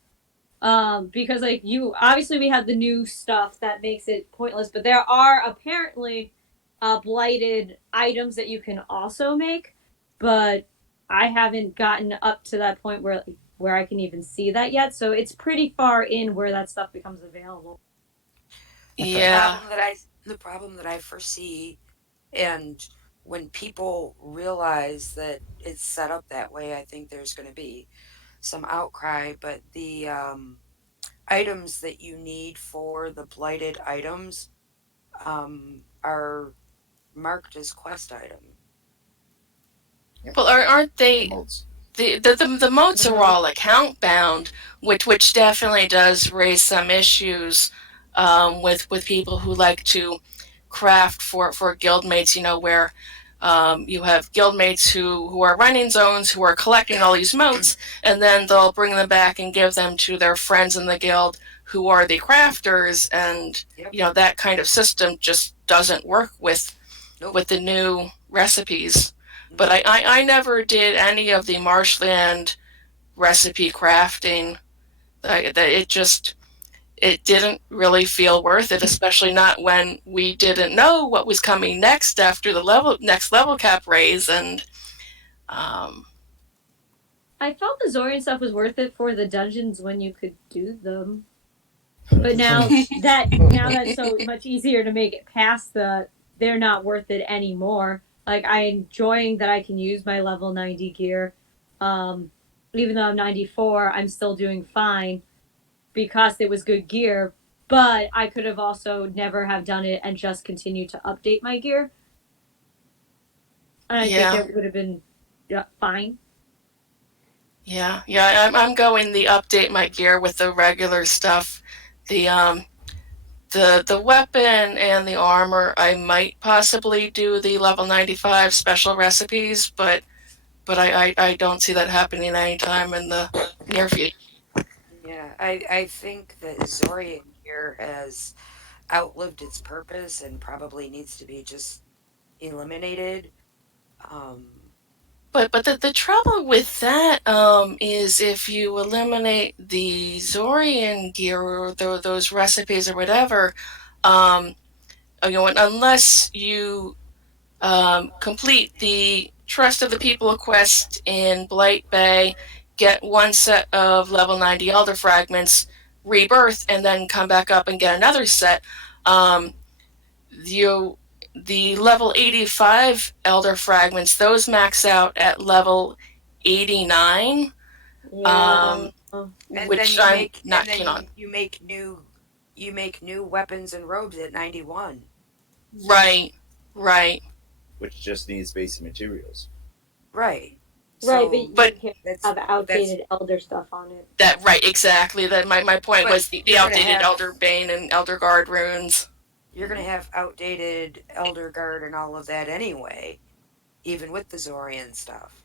because like you obviously we have the new stuff that makes it pointless, but there are apparently blighted items that you can also make, but I haven't gotten up to that point where I can even see that yet. So it's pretty far in where that stuff becomes available. Okay. yeah. The problem that I foresee, and when people realize that it's set up that way, I think there's going to be some outcry. But the items that you need for the blighted items are marked as quest item. Well, aren't The they? modes. The modes are all account bound, which definitely does raise some issues, with people who like to craft for guildmates. Where you have guildmates who are running zones, who are collecting all these motes, and then they'll bring them back and give them to their friends in the guild who are the crafters, and Yep. that kind of system just doesn't work with Nope. the new recipes. But Nope. I never did any of the marshland recipe crafting. It didn't really feel worth it, especially not when we didn't know what was coming next after the next level cap raise. And um, I felt the Zorian stuff was worth it for the dungeons when you could do them. But now that's so much easier to make it past they're not worth it anymore. Like I enjoying that I can use my level 90 gear. Um, Even though I'm 94, I'm still doing fine because it was good gear. But I could have also never have done it and just continued to update my gear, and I think yeah, it would have been, yeah, fine. yeah, I'm going the update my gear with the regular stuff. The the weapon and the armor, I might possibly do the level 95 special recipes, but I don't see that happening anytime in the near future. Yeah, I think that Zorian here has outlived its purpose and probably needs to be just eliminated. Um, But the trouble with that, is if you eliminate the Zorian gear or those recipes or whatever, um, unless you complete the Trust of the People quest in Blight Bay, get one set of level 90 Elder Fragments, rebirth, and then come back up and get another set. you the level 85 elder fragments, those max out at level 89, Yeah. And then which I'm not keen on. you make new weapons and robes at 91. Right, right. which just needs basic materials. Right. Right, but So But you can't that's have that's outdated elder stuff on it. that, right, exactly. That my point but was the outdated Elder Bane and Elder Guard runes. you're gonna have outdated Elder Guard and all of that anyway, even with the Zorian stuff.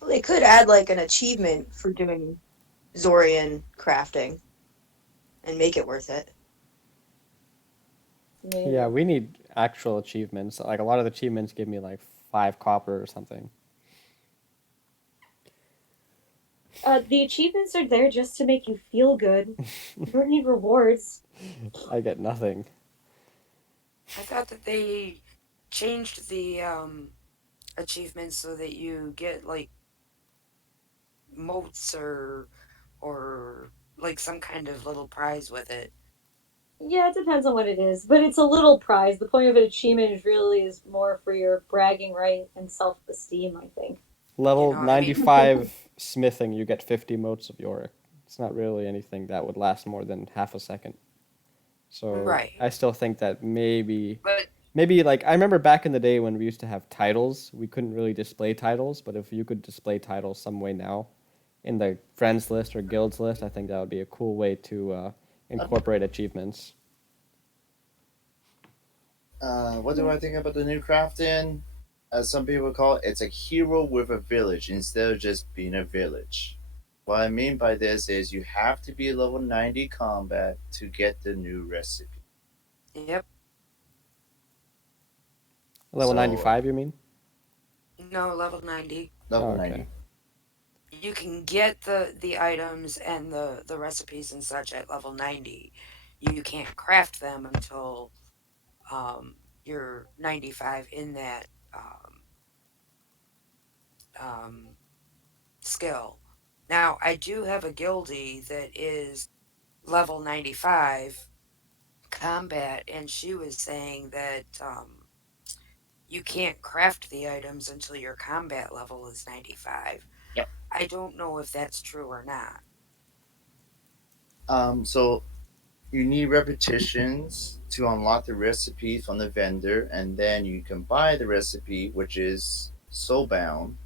Well, they could add like an achievement for doing Zorian crafting and make it worth it. Maybe. Yeah, we need actual achievements. Like a lot of the achievements give me like 5 copper or something. The achievements are there just to make you feel good. You don't need rewards. I get nothing. I thought that they changed the achievements so that you get like motes or like some kind of little prize with it. Yeah, it depends on what it is, but it's a little prize. The point of an achievement is really is more for your bragging right and self esteem. I think. You Level know, I mean, 95 smithing, you get 50 motes of Yorick. It's not really anything that would last more than half a second. So right. I still think that But maybe like I remember back in the day when we used to have titles, we couldn't really display titles, but if you could display titles some way now in the friends list or guilds list, I think that would be a cool way to incorporate achievements. What do I think about the new crafting? As some people call it, it's a hero with a village instead of just being a village. What I mean by this is you have to be level 90 combat to get the new recipe. yep, Level So, 95, you mean? no level 90. Oh, level okay. 90. You can get the items and the recipes and such at level 90. You can't craft them until you're 95 in that um, skill. Now, I do have a guildie that is level 95 combat, and she was saying that you can't craft the items until your combat level is 95. Yep. I don't know if that's true or not. So you need repetitions to unlock the recipe from the vendor, and then you can buy the recipe, which is soul bound,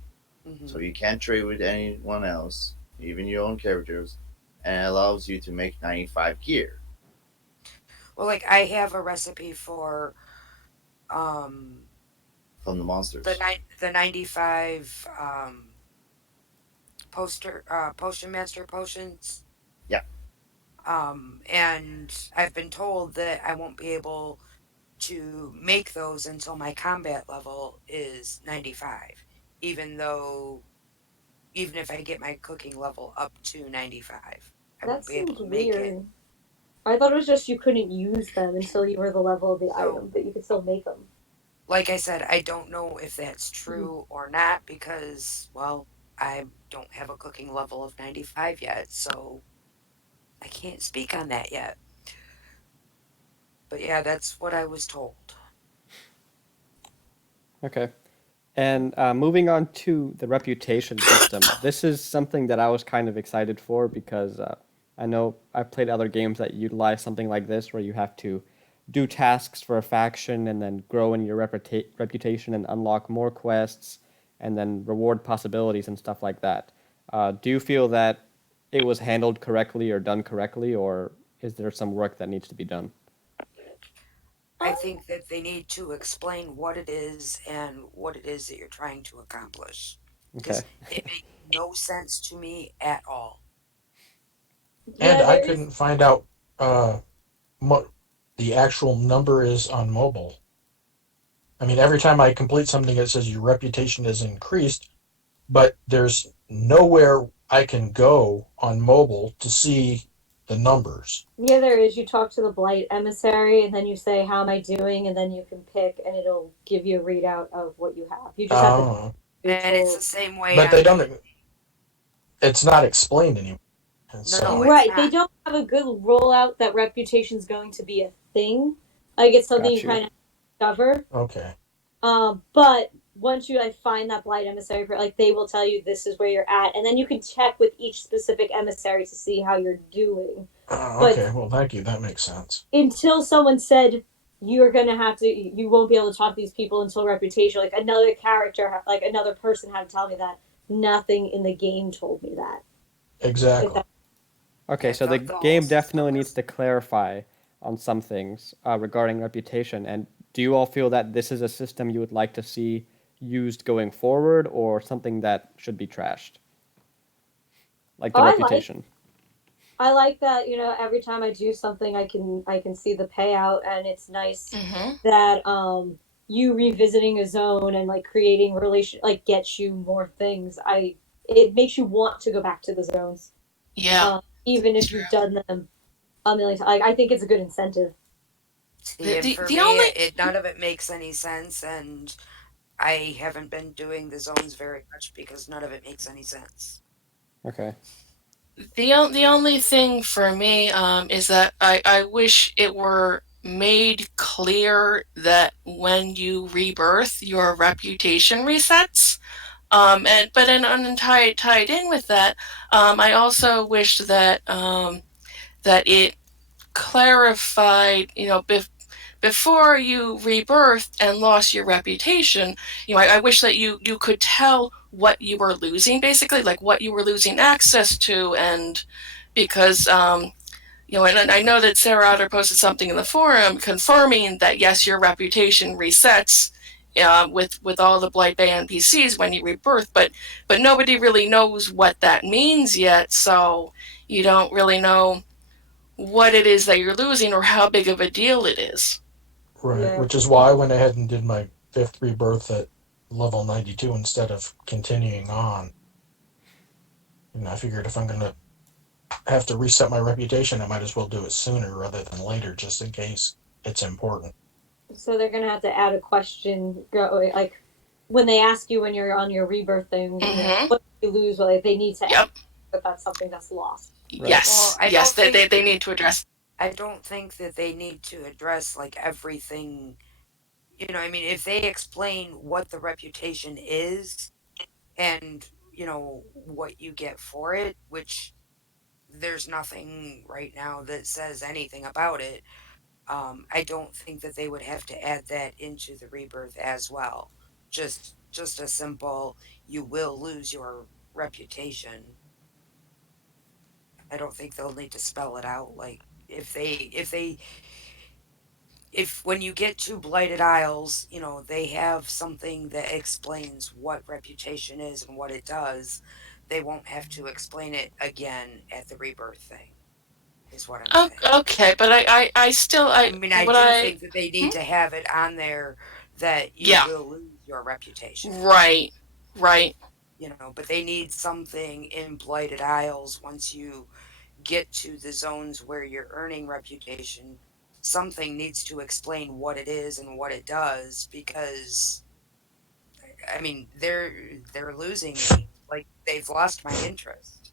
so Hmm. you can't trade with anyone else, even your own characters, and it allows you to make 95 gear Well, like I have a recipe for um, from the monsters. the 95 potion master potions. Yeah. And I've been told that I won't be able to make those until my combat level is 95, even though even if I get my cooking level up to 95, I That won't be able seems to make it. weird. I thought it was just you couldn't use them until you were the level of the So, item, but you could still make them. like I said, I don't know if that's Mm. true or not because, well, I don't have a cooking level of 95 yet, so I can't speak on that yet. But yeah, that's what I was told. Okay. And moving on to the reputation system, this is something that I was kind of excited for because I know I've played other games that utilize something like this where you have to do tasks for a faction and then grow in your reputation and unlock more quests and then reward possibilities and stuff like that. Do you feel that it was handled correctly or done correctly, or is there some work that needs to be done? I think that they need to explain what it is and what it is that you're trying to accomplish Okay. because it makes no sense to me at all. And Yeah, I there is. couldn't find out uh, what the actual number is on mobile. I mean, every time I complete something, it says your reputation is increased, but there's nowhere I can go on mobile to see the numbers. Yeah, there is. You talk to the blight emissary, and then you say, "How am I doing?" And then you can pick, and it'll give you a readout of what you have. You just have to Uh, And it's the neutral. same way but they on don't. It's not explained anymore. And no, so, it's Right. They not. don't have a good rollout that reputation's going to be a thing. Like it's something you Got you. kind of discover. Okay. But once you like find that blight emissary, like they will tell you this is where you're at, and then you can check with each specific emissary to see how you're doing. But Okay. Well, thank you. That makes sense. until someone said you're gonna have to, you won't be able to talk to these people until reputation. Like another character, like another person had to tell me that. Nothing in the game told me that. If Exactly. that Okay, Yeah, so the the whole game system definitely needs is. to clarify on some things regarding reputation. And do you all feel that this is a system you would like to see used going forward, or something that should be trashed, like oh, the reputation? I like that, every time I do something I can see the payout, and it's nice Mm-hmm. that you revisiting a zone and like creating relation like gets you more things. I It makes you want to go back to the zones. Yeah. Even if True. you've done them a million times. Like, I think it's a good incentive. See, The, and the for the me, only none of it makes any sense, and I haven't been doing the zones very much because none of it makes any sense. Okay. the only thing for me is that I wish it were made clear that when you rebirth, your reputation resets. And tied in with that, I also wish that that it clarified, before you rebirthed and lost your reputation, I wish that you could tell what you were losing, basically, like what you were losing access to, and because and I know that Sarah Otter posted something in the forum confirming that yes, your reputation resets with all the Blight Bay NPCs when you rebirth, but nobody really knows what that means yet, so you don't really know what it is that you're losing or how big of a deal it is. Right. Yeah. Which is why I went ahead and did my fifth rebirth at level 92 instead of continuing on. I figured if I'm going to have to reset my reputation, I might as well do it sooner rather than later, just in case it's important. So they're gonna have to add a question, like when they ask you when you're on your rebirth thing, Mm-hmm. what do you lose? Well, like, they need to add Yep. that that's something that's lost. Right. Well, Yes, they need to address. I don't think that they need to address like everything. I mean, if they explain what the reputation is and what you get for it, which there's nothing right now that says anything about it. I don't think that they would have to add that into the rebirth as well. Just a simple, you will lose your reputation. I don't think they'll need to spell it out. Like if when you get to Blighted Isles, they have something that explains what reputation is and what it does. They won't have to explain it again at the rebirth thing. Is what I'm Oh, saying. okay, but I still I I mean, I what do I think that they hmm? need to have it on there that you Yeah, will lose your reputation, right, right. but they need something in Blighted Isles once you get to the zones where you're earning reputation. Something needs to explain what it is and what it does because I mean they're losing me. Like they've lost my interest,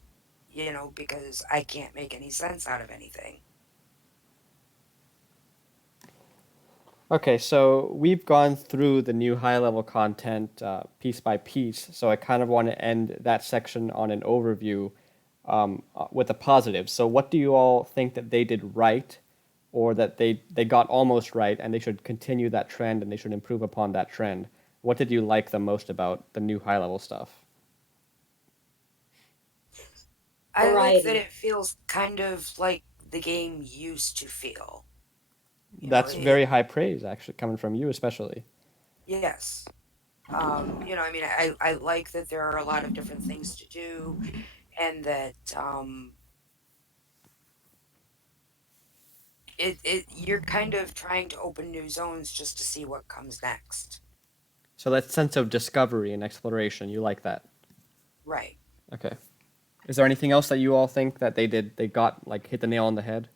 because I can't make any sense out of anything. Okay, so we've gone through the new high level content piece by piece. So I kind of want to end that section on an overview with a positive. So, what do you all think that they did right, or that they got almost right, and they should continue that trend and they should improve upon that trend? What did you like the most about the new high level stuff? I like that Variety. it feels kind of like the game used to feel. That's It very high praise, actually, coming from you, especially. yes. I mean, I like that there are a lot of different things to do, and that you're kind of trying to open new zones just to see what comes next. So that sense of discovery and exploration, you like that? Right. Okay. Is there anything else that you all think that they did? They got like hit the nail on the head.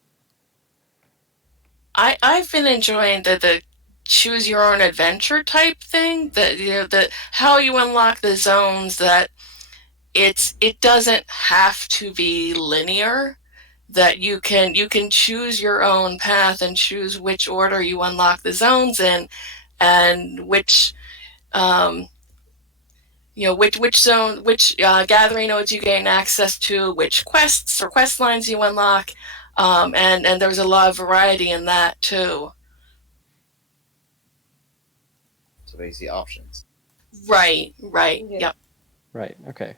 I've been enjoying the choose your own adventure type thing. That the how you unlock the zones. That it doesn't have to be linear. that you can choose your own path and choose which order you unlock the zones in, and which which zone, which gathering nodes you gain access to, which quests or quest lines you unlock, and there's a lot of variety in that too. So basically, options. Right. Yeah. Yep. Right. Okay.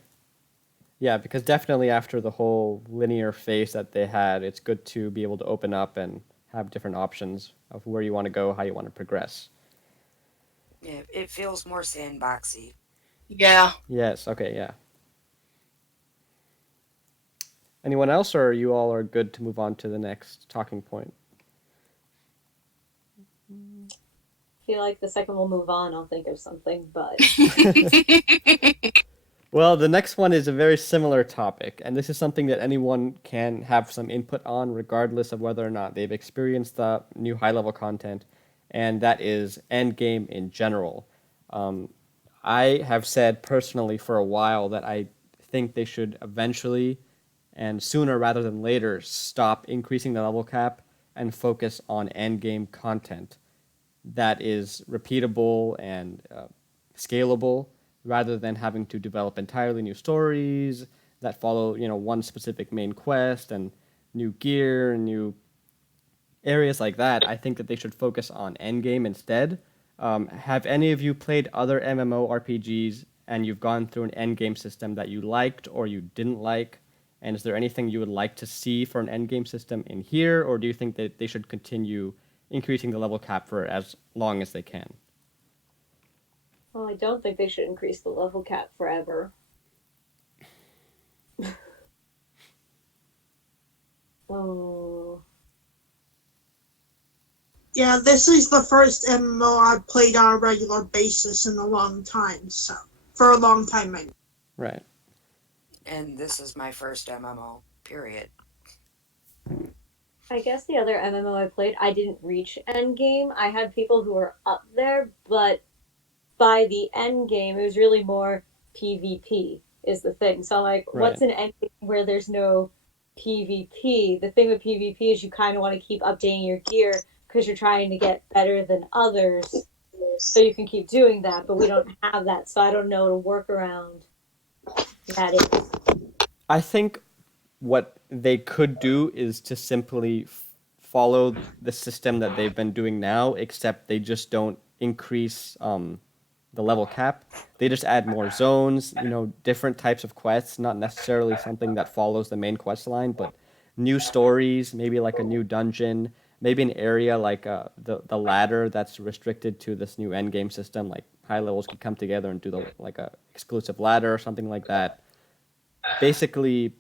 Yeah, because definitely after the whole linear phase that they had, it's good to be able to open up and have different options of where you want to go, how you want to progress. Yeah, it feels more sandboxy. Yeah. Yes. Okay. Yeah. Anyone else, or you all are good to move on to the next talking point? Feel like the second we'll move on, I'll think of something, but Well, the next one is a very similar topic, and this is something that anyone can have some input on, regardless of whether or not they've experienced the new high level content, and that is Endgame in general. Um, I have said personally for a while that I think they should eventually, and sooner rather than later, stop increasing the level cap and focus on Endgame content that is repeatable and scalable rather than having to develop entirely new stories that follow one specific main quest and new gear and new areas like that. I think that they should focus on endgame instead. Have any of you played other MMORPGs and you've gone through an endgame system that you liked or you didn't like? And is there anything you would like to see for an endgame system in here, or do you think that they should continue increasing the level cap for as long as they can? well, I don't think they should increase the level cap forever. Oh, Yeah, this is the first MMO I've played on a regular basis in a long time, so for a long time. Right. And this is my first MMO, period. I guess the other MMO I played, I didn't reach endgame. I had people who were up there, but by the end game, it was really more PvP is the thing. So like, what's Right. an end game where there's no PvP? The thing with PvP is you kind of want to keep updating your gear because you're trying to get better than others, so you can keep doing that. But we don't have that, so I don't know what a workaround that is. I think what they could do is to simply follow the system that they've been doing now, except they just don't increase the level cap. They just add more zones, different types of quests, not necessarily something that follows the main quest line, but new stories, maybe like a new dungeon, maybe an area like the ladder that's restricted to this new end game system. Like high levels could come together and do like a exclusive ladder or something like that. Basically,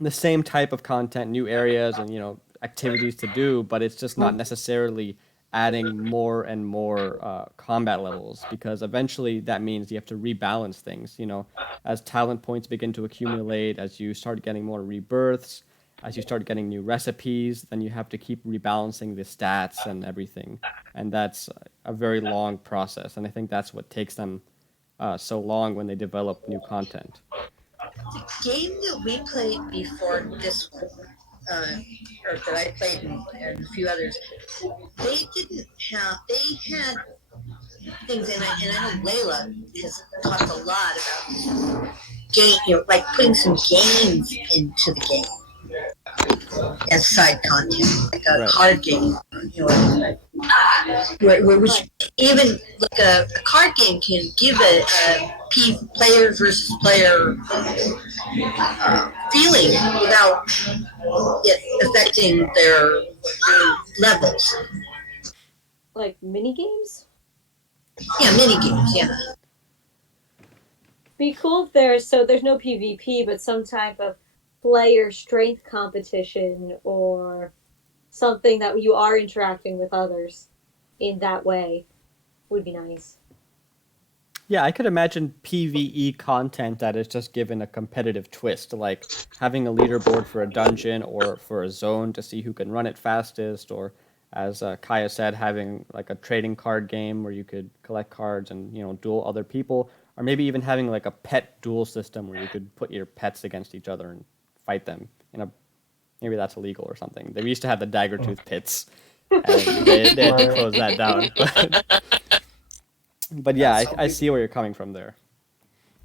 the same type of content, new areas and activities to do, but it's just not necessarily adding more and more combat levels because eventually that means you have to rebalance things. As talent points begin to accumulate, as you start getting more rebirths, as you start getting new recipes, then you have to keep rebalancing the stats and everything, and that's a very long process. And I think that's what takes them so long when they develop new content. Game that we played before this one, or that I played and a few others, they didn't have. They had things, and I know Layla has talked a lot about game, like putting some games into the game as side content, like a Right. card game, which even like a card game can give a player versus player feeling without it affecting their levels. Like mini games. Yeah, mini games. Yeah. Be cool if there's no PvP, but some type of player strength competition or something that you are interacting with others in that way would be nice. Yeah, I could imagine PvE content that is just given a competitive twist, like having a leaderboard for a dungeon or for a zone to see who can run it fastest, or as Kaya said, having like a trading card game where you could collect cards and duel other people, or maybe even having like a pet duel system where you could put your pets against each other and fight them in a Maybe that's illegal or something. They used to have the dagger tooth pits, and they had to Right. close that down. But yeah, As some I people, see where you're coming from there.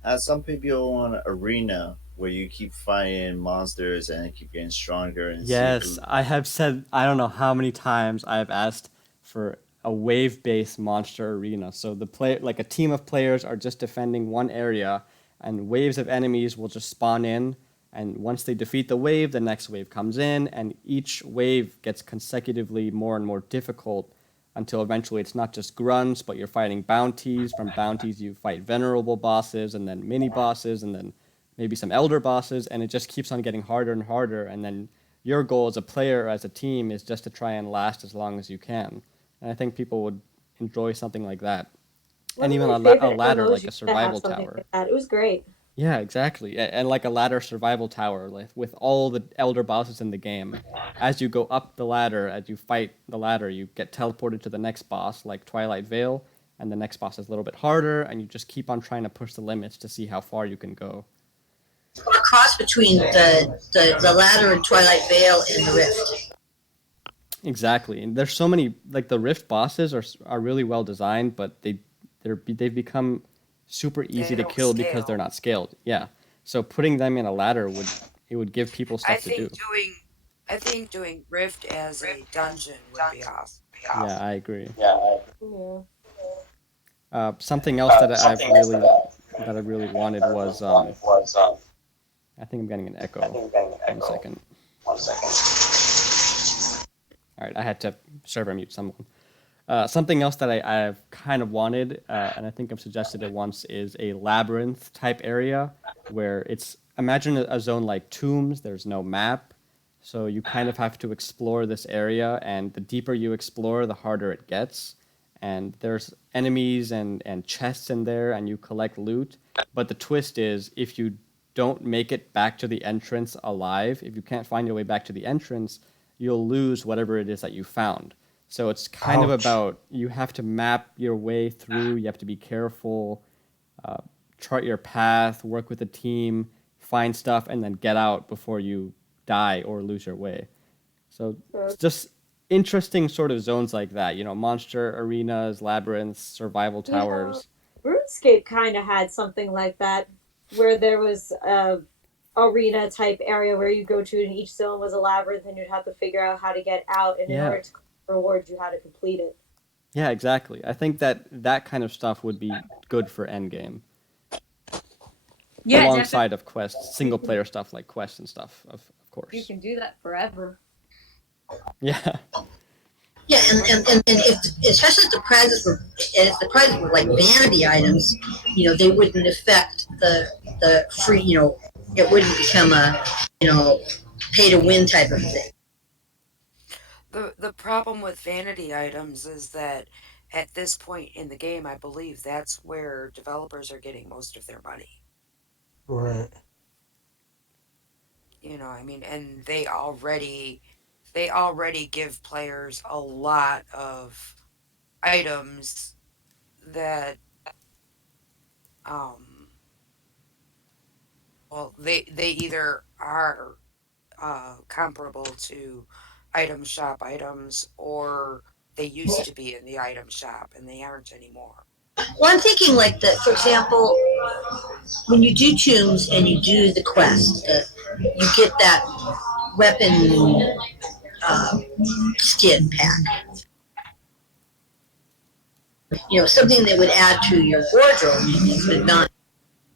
as some people want arena where you keep fighting monsters and keep getting stronger and see Yes, who. I have said I don't know how many times I've asked for a wave-based monster arena. So the play like a team of players are just defending one area and waves of enemies will just spawn in and once they defeat the wave, the next wave comes in and each wave gets consecutively more and more difficult until eventually it's not just grunts, but you're fighting bounties. From bounties you fight venerable bosses and then mini bosses and then maybe some elder bosses, and it just keeps on getting harder and harder. And then your goal as a player or as a team is just to try and last as long as you can. And I think people would enjoy something like that. One And of even my a favorite ladder MMOs like a used to have survival something tower. like that. It was great. Yeah, exactly. And like a ladder survival tower, like with all the elder bosses in the game. As you go up the ladder, as you fight the ladder, you get teleported to the next boss, like Twilight Vale, and the next boss is a little bit harder, and you just keep on trying to push the limits to see how far you can go. A cross between the ladder in Twilight Vale and the Rift. Exactly, and there's so many like the Rift bosses are really well designed, but they've become super easy They to don't kill because they're scale. not scaled. Yeah, so putting them in a ladder would give people I stuff to do. think doing I think doing Rift as a dungeon would be awesome. Yeah, I agree. Yeah. Something else that I really wanted was I think I'm getting an echo. 1 second. All right, I had to server mute someone. Something else that I've kind of wanted, and I think I've suggested it once, is a labyrinth type area where it's imagine a zone like Tombs. There's no map, so you kind of have to explore this area, and the deeper you explore, the harder it gets. And there's enemies and chests in there, and you collect loot. But the twist is, if you don't make it back to the entrance alive, if you can't find your way back to the entrance, you'll lose whatever it is that you found. So it's kind of Ouch. about you have to map your way through. You have to be careful, uh, chart your path, work with a team, find stuff, and then get out before you die or lose your way. So it's So, just interesting sort of zones like that. You know, monster arenas, labyrinths, survival you know, towers. RuneScape kind of had something like that, where there was a arena type area where you go to, and each zone was a labyrinth, and you'd have to figure out how to get out. And in Yeah, order to reward, you had to complete it. yeah, exactly. I think that that kind of stuff would be good for Endgame, Yeah, definitely. alongside of quests, single player stuff like quests and stuff, of You course. can do that forever. Yeah. Yeah, and if especially if the prizes were like vanity items, they wouldn't affect the free. It wouldn't become a pay to win type of thing. The problem with vanity items is that at this point in the game, I believe that's where developers are getting most of their money. Right. I mean, and they already give players a lot of items that um well they either are comparable to item shop items, or they used to be in the item shop and they aren't anymore. Well, I'm thinking like that. For example, when you do tombs and you do the quest, you get that weapon uh, skin pack. Something that would add to your wardrobe, but not.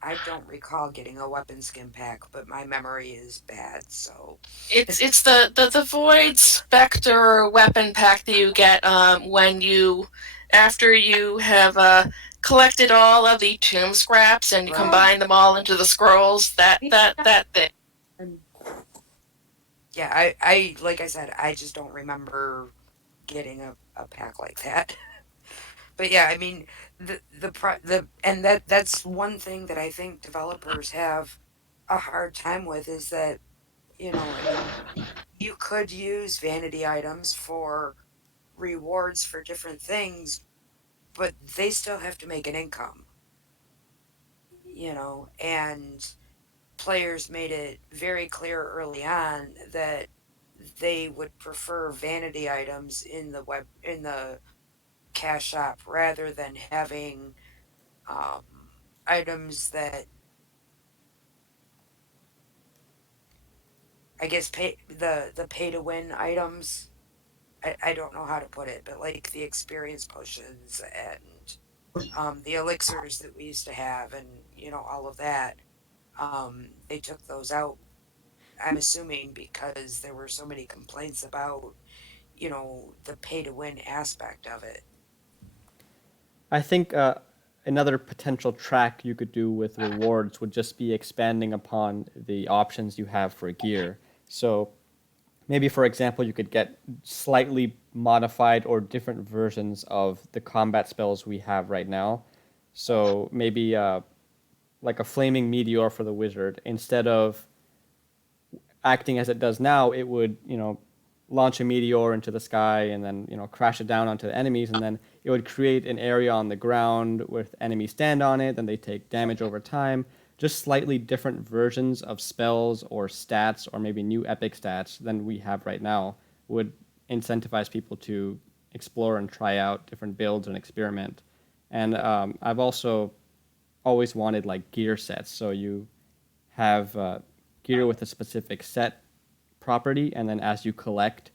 I don't recall getting a weapon skin pack, but my memory is bad, so It's the Void Spectre weapon pack that you get when you after you have collected all of the tomb scraps and you right. combine them all into the scrolls. That thing. Yeah, I like I said, I just don't remember getting a pack like that. But yeah, I mean the and that's one thing that I think developers have a hard time with is that, I mean, you could use vanity items for rewards for different things, but they still have to make an income, and players made it very clear early on that they would prefer vanity items in the cash shop rather than having um, items that I guess pay the pay to win items. I don't know how to put it, but like the experience potions and the elixirs that we used to have, and all of that. They took those out. I'm assuming because there were so many complaints about the pay to win aspect of it. I think another potential track you could do with rewards would just be expanding upon the options you have for gear. So maybe, for example, you could get slightly modified or different versions of the combat spells we have right now. So maybe like a flaming meteor for the wizard, instead of acting as it does now, it would, launch a meteor into the sky and then, crash it down onto the enemies, and then it would create an area on the ground with enemies stand on it, then they take damage over time. Just slightly different versions of spells or stats, or maybe new epic stats than we have right now, would incentivize people to explore and try out different builds and experiment. And I've also always wanted like gear sets. So you have gear with a specific set property, and then as you collect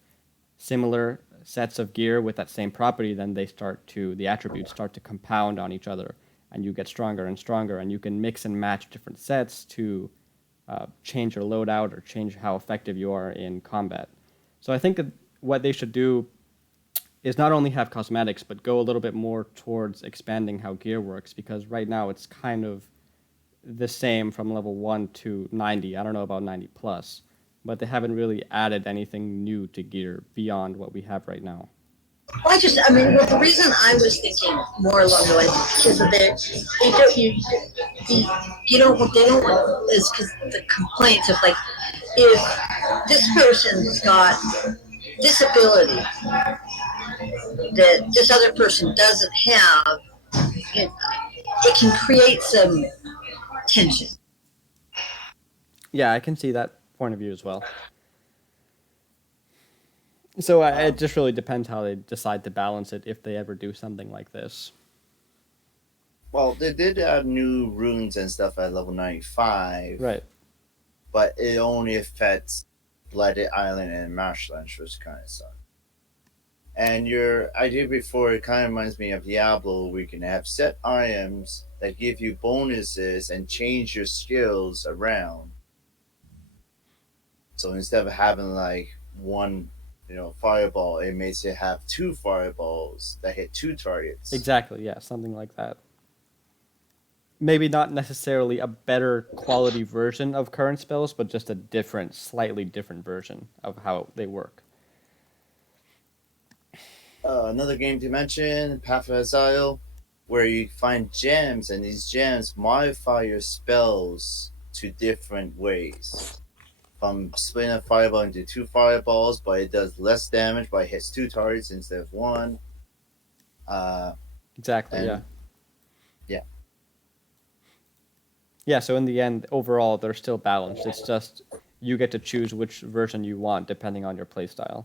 similar sets of gear with that same property, then the attributes start to compound on each other, and you get stronger and stronger, and you can mix and match different sets to change your loadout or change how effective you are in combat. So I think that what they should do is not only have cosmetics, but go a little bit more towards expanding how gear works, because right now it's kind of the same from level 1 to 90. I don't know about 90 plus, but they haven't really added anything new to gear beyond what we have right now. Well, well, the reason I was thinking more along the lines because of they don't, you don't, what they don't want is because the complaints of like, if this person's got this ability that this other person doesn't have, it, it can create some tension. Yeah, I can see that point of view as well. So it just really depends how they decide to balance it, if they ever do something like this. Well, they did add new runes and stuff at level 95, Right. but it only affects Blighted Island and Marshland, which kind of sucks. And your idea before, it kind of reminds me of Diablo, where you can have set items that give you bonuses and change your skills around. So instead of having like one, fireball, it makes it have two fireballs that hit two targets. Exactly. Yeah, something like that. Maybe not necessarily a better quality version of current spells, but just a different, slightly different version of how they work. Another game to mention, Path of Exile, where you find gems, and these gems modify your spells to different ways. From splitting a fireball into two fireballs, but it does less damage, but it hits two targets instead of one. Uh, Exactly. Yeah. and yeah, Yeah. So in the end, overall, they're still balanced. It's just you get to choose which version you want depending on your playstyle.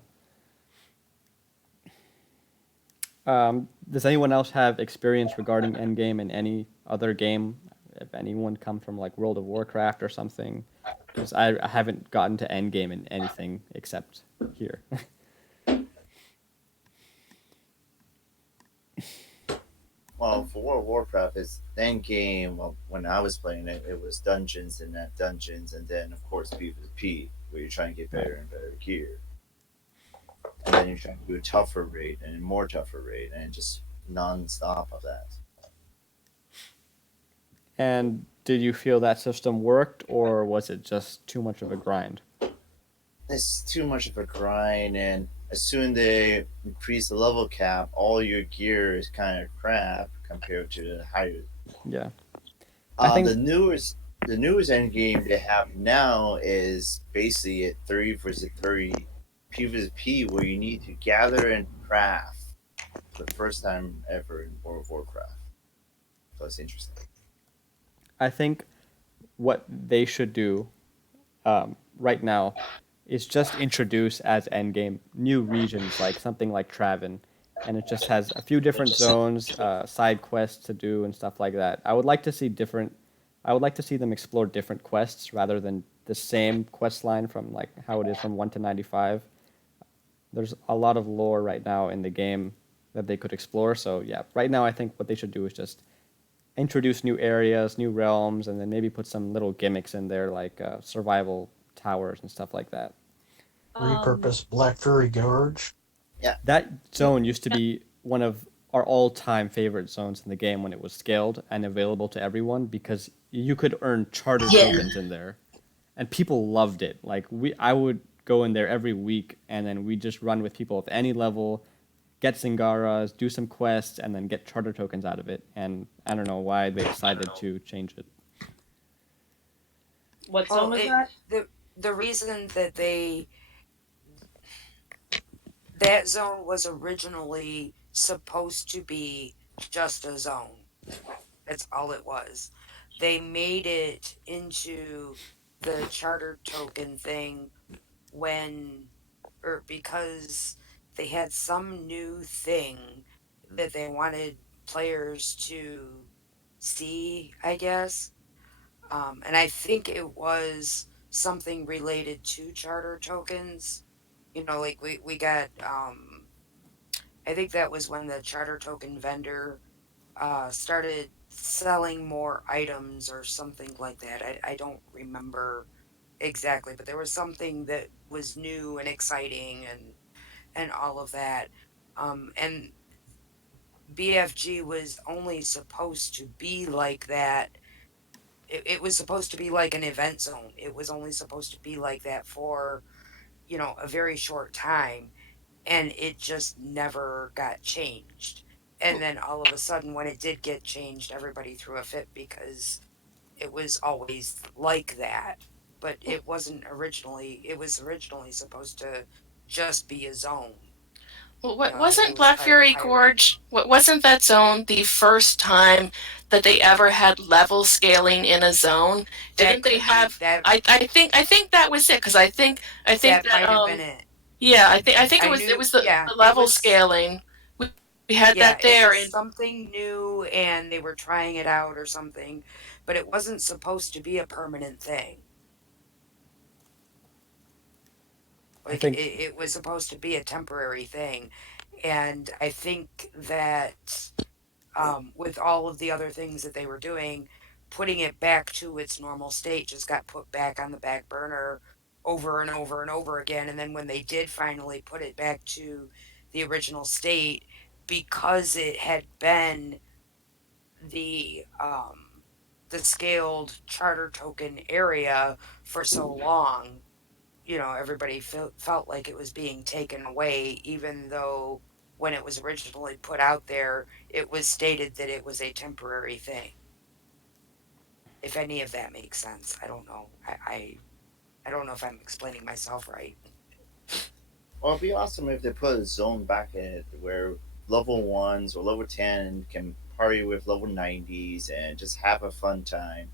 Does anyone else have experience regarding Endgame in any other game? If anyone come from like World of Warcraft or something, because I haven't gotten to Endgame in anything except here. well, for World of Warcraft, it's end game. Well, when I was playing it, it was dungeons and that dungeons, and then of course PvP, where you're trying to get better and better gear, and then you're trying to do a tougher raid and more tougher raid, and just non-stop of that. And did you feel that system worked, or was it just too much of a grind? It's too much of a grind, and as soon as they increase the level cap, all your gear is kind of crap compared to the higher. Yeah, I The think newest end game they have now is basically a 30 versus 30 PvP, where you need to gather and craft for the first time ever in World of Warcraft. So it's interesting. I think what they should do right now is just introduce as Endgame new regions, like something like Traven, and it just has a few different zones, side quests to do, and stuff like that. I would like to see different. I would like to see them explore different quests rather than the same quest line from like how it is from 1 to 95. There's a lot of lore right now in the game that they could explore. So yeah, right now I think what they should do is just introduce new areas, new realms, and then maybe put some little gimmicks in there like survival towers and stuff like that. Um, Repurpose Black Fury Gorge. Yeah. That yeah, zone used to be one of our all-time favorite zones in the game when it was scaled and available to everyone because you could earn charter Yeah. tokens in there, and people loved it. Like I would go in there every week, and then we just run with people of any level, get Singaras, do some quests, and then get charter tokens out of it. And I don't know why they decided to change it. what zone Well, was it that? the reason that they that zone was originally supposed to be just a zone. That's all it was. They made it into the charter token thing when or because they had some new thing that they wanted players to see, I guess. And I think it was something related to charter tokens. Like we got I think that was when the charter token vendor started selling more items or something like that. I don't remember exactly, but there was something that was new and exciting and all of that. And BFG was only supposed to be like that. It was supposed to be like an event zone. It was only supposed to be like that for, a very short time. And it just never got changed. And then all of a sudden, when it did get changed, everybody threw a fit because it was always like that. But it was originally supposed to just be a zone. Well, It wasn't was Black part of the Fury pirate. Gorge? Wasn't that zone the first time that they ever had level scaling in a zone? That Didn't they could be have? that I think that was it because I think that that might have been it. yeah, I think it I was it knew was yeah, the it level was scaling. We had yeah, that it there was and something new and they were trying it out or something, but it wasn't supposed to be a permanent thing. I Like think it was supposed to be a temporary thing. And I think that with all of the other things that they were doing, putting it back to its normal state just got put back on the back burner over and over and over again. And then when they did finally put it back to the original state, because it had been the um, the scaled charter token area for so long, everybody felt like it was being taken away, even though when it was originally put out there, it was stated that it was a temporary thing. If any of that makes sense, I don't know. I don't know if I'm explaining myself right. Well, it'd be awesome if they put a zone back in it where level ones or level 10 can party with level 90s and just have a fun time.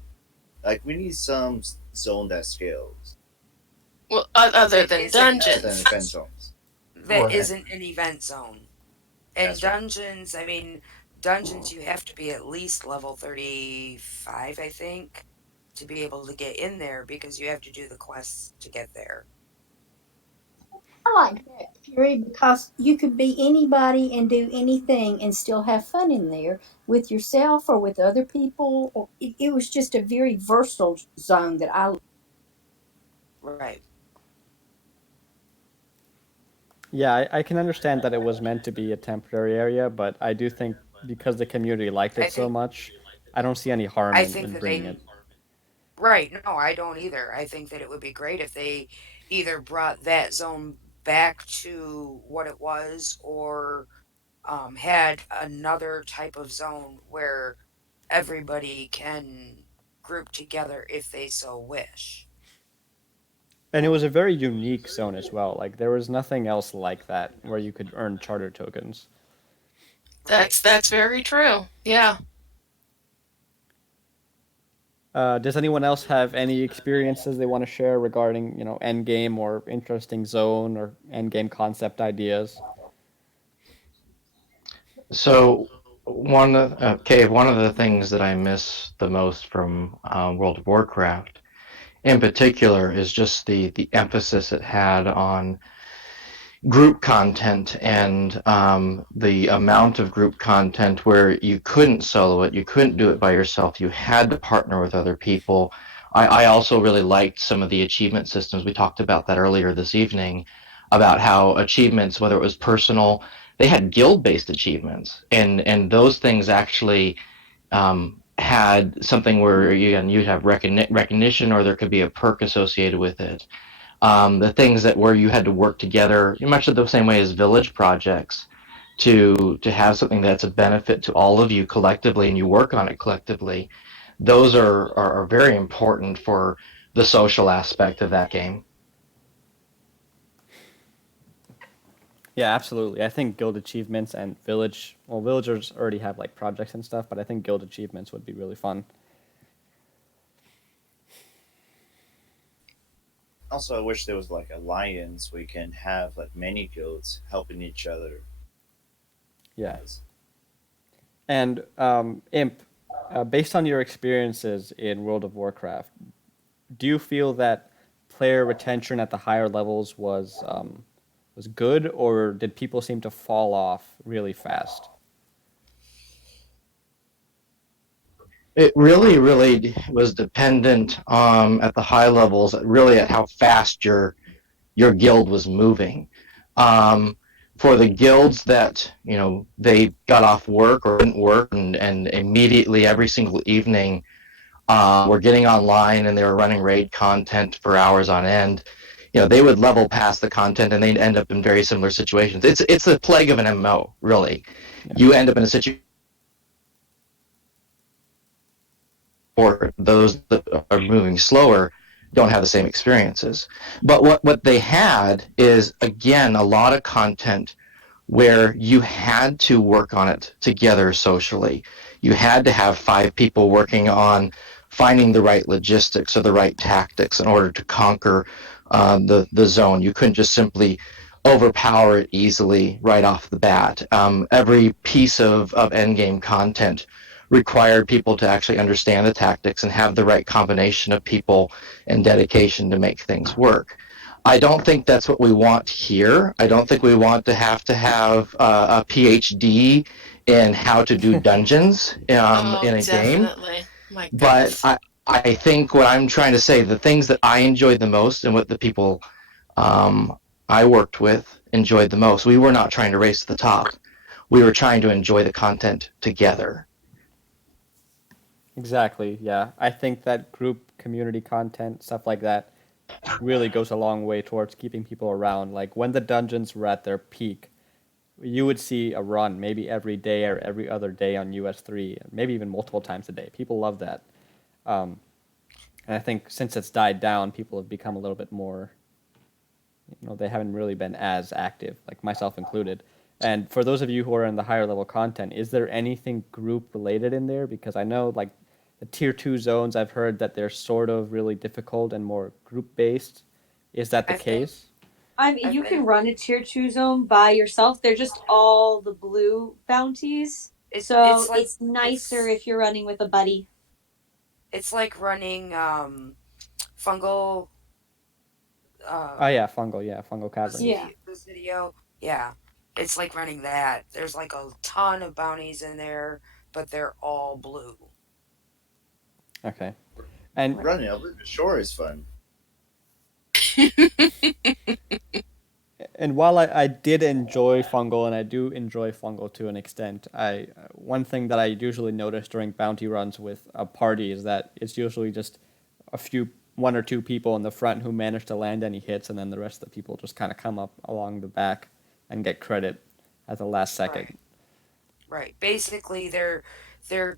Like, we need some zone that scales well, other That than other than dungeons. event zones. that Right. isn't an event zone. And That's right. dungeons, I mean, dungeons you have to be at least level 35, I think, to be able to get in there because you have to do the quests to get there. I like that, Fury, because you could be anybody and do anything and still have fun in there with yourself or with other people. It was just a very versatile zone that I. Right. yeah, I can understand that it was meant to be a temporary area, but I do think because the community liked I it so think much, I don't see any harm I in, think in that bringing they it. right, no, I don't either. I think that it would be great if they either brought that zone back to what it was or had another type of zone where everybody can group together if they so wish. And it was a very unique zone as well. Like there was nothing else like that where you could earn charter tokens. Right. That's very true. Yeah. Does anyone else have any experiences they want to share regarding, Endgame or interesting zone or Endgame concept ideas? So one of the things that I miss the most from World of Warcraft, in particular, is just the emphasis it had on group content and the amount of group content where you couldn't solo it, you couldn't do it by yourself, you had to partner with other people. I also really liked some of the achievement systems. We talked about that earlier this evening, about how achievements, whether it was personal, they had guild-based achievements, and those things actually had something where you'd have recognition, or there could be a perk associated with it. The things that where you had to work together, much of the same way as village projects, to have something that's a benefit to all of you collectively, and you work on it collectively. Those are very important for the social aspect of that game. Yeah, absolutely. I think guild achievements and villagers already have like projects and stuff, but I think guild achievements would be really fun. Also, I wish there was like alliance where you can have like many guilds helping each other. Yeah. As And Imp, based on your experiences in World of Warcraft, do you feel that player retention at the higher levels was good, or did people seem to fall off really fast? It really was dependent at the high levels, really at how fast your guild was moving. Um, for the guilds that they got off work or didn't work, and immediately every single evening were getting online and they were running raid content for hours on end. They would level past the content and they'd end up in very similar situations. It's a plague of an MMO, really. Yeah. You end up in a situation or those that are moving slower don't have the same experiences. But what they had is, again, a lot of content where you had to work on it together socially. You had to have five people working on finding the right logistics or the right tactics in order to conquer the zone. You couldn't just simply overpower it easily right off the bat. Every piece of endgame content required people to actually understand the tactics and have the right combination of people and dedication to make things work. I don't think that's what we want here. I don't think we want to have a PhD in how to do dungeons Oh, in a game. definitely. My But goodness. I think what I'm trying to say, the things that I enjoyed the most and what the people um, I worked with enjoyed the most, we were not trying to race to the top. We were trying to enjoy the content together. Exactly. Yeah. I think that group community content, stuff like that, really goes a long way towards keeping people around. Like when the dungeons were at their peak, you would see a run maybe every day or every other day on US3, maybe even multiple times a day. People love that. Um, and I think since it's died down, people have become a little bit more, they haven't really been as active, like myself included. And for those of you who are in the higher level content, is there anything group related in there? Because I know like the tier two zones, I've heard that they're sort of really difficult and more group based. Is that the I think case? I mean, I you can think run a tier two zone by yourself. They're just all the blue bounties. it's So like it's nicer it's if you're running with a buddy. it's like running fungal Oh uh yeah, fungal. Yeah, fungal caverns. Yeah. this video. Yeah. It's like running that. There's like a ton of bounties in there, but they're all blue. Okay. And Right. running up the shore is fun. while I did enjoy fungal and I do enjoy fungal to an extent, I one thing that I usually notice during bounty runs with a party is that it's usually just one or two people in the front who manage to land any hits, and then the rest of the people just kind of come up along the back and get credit at the last Right. second. Right. Basically they're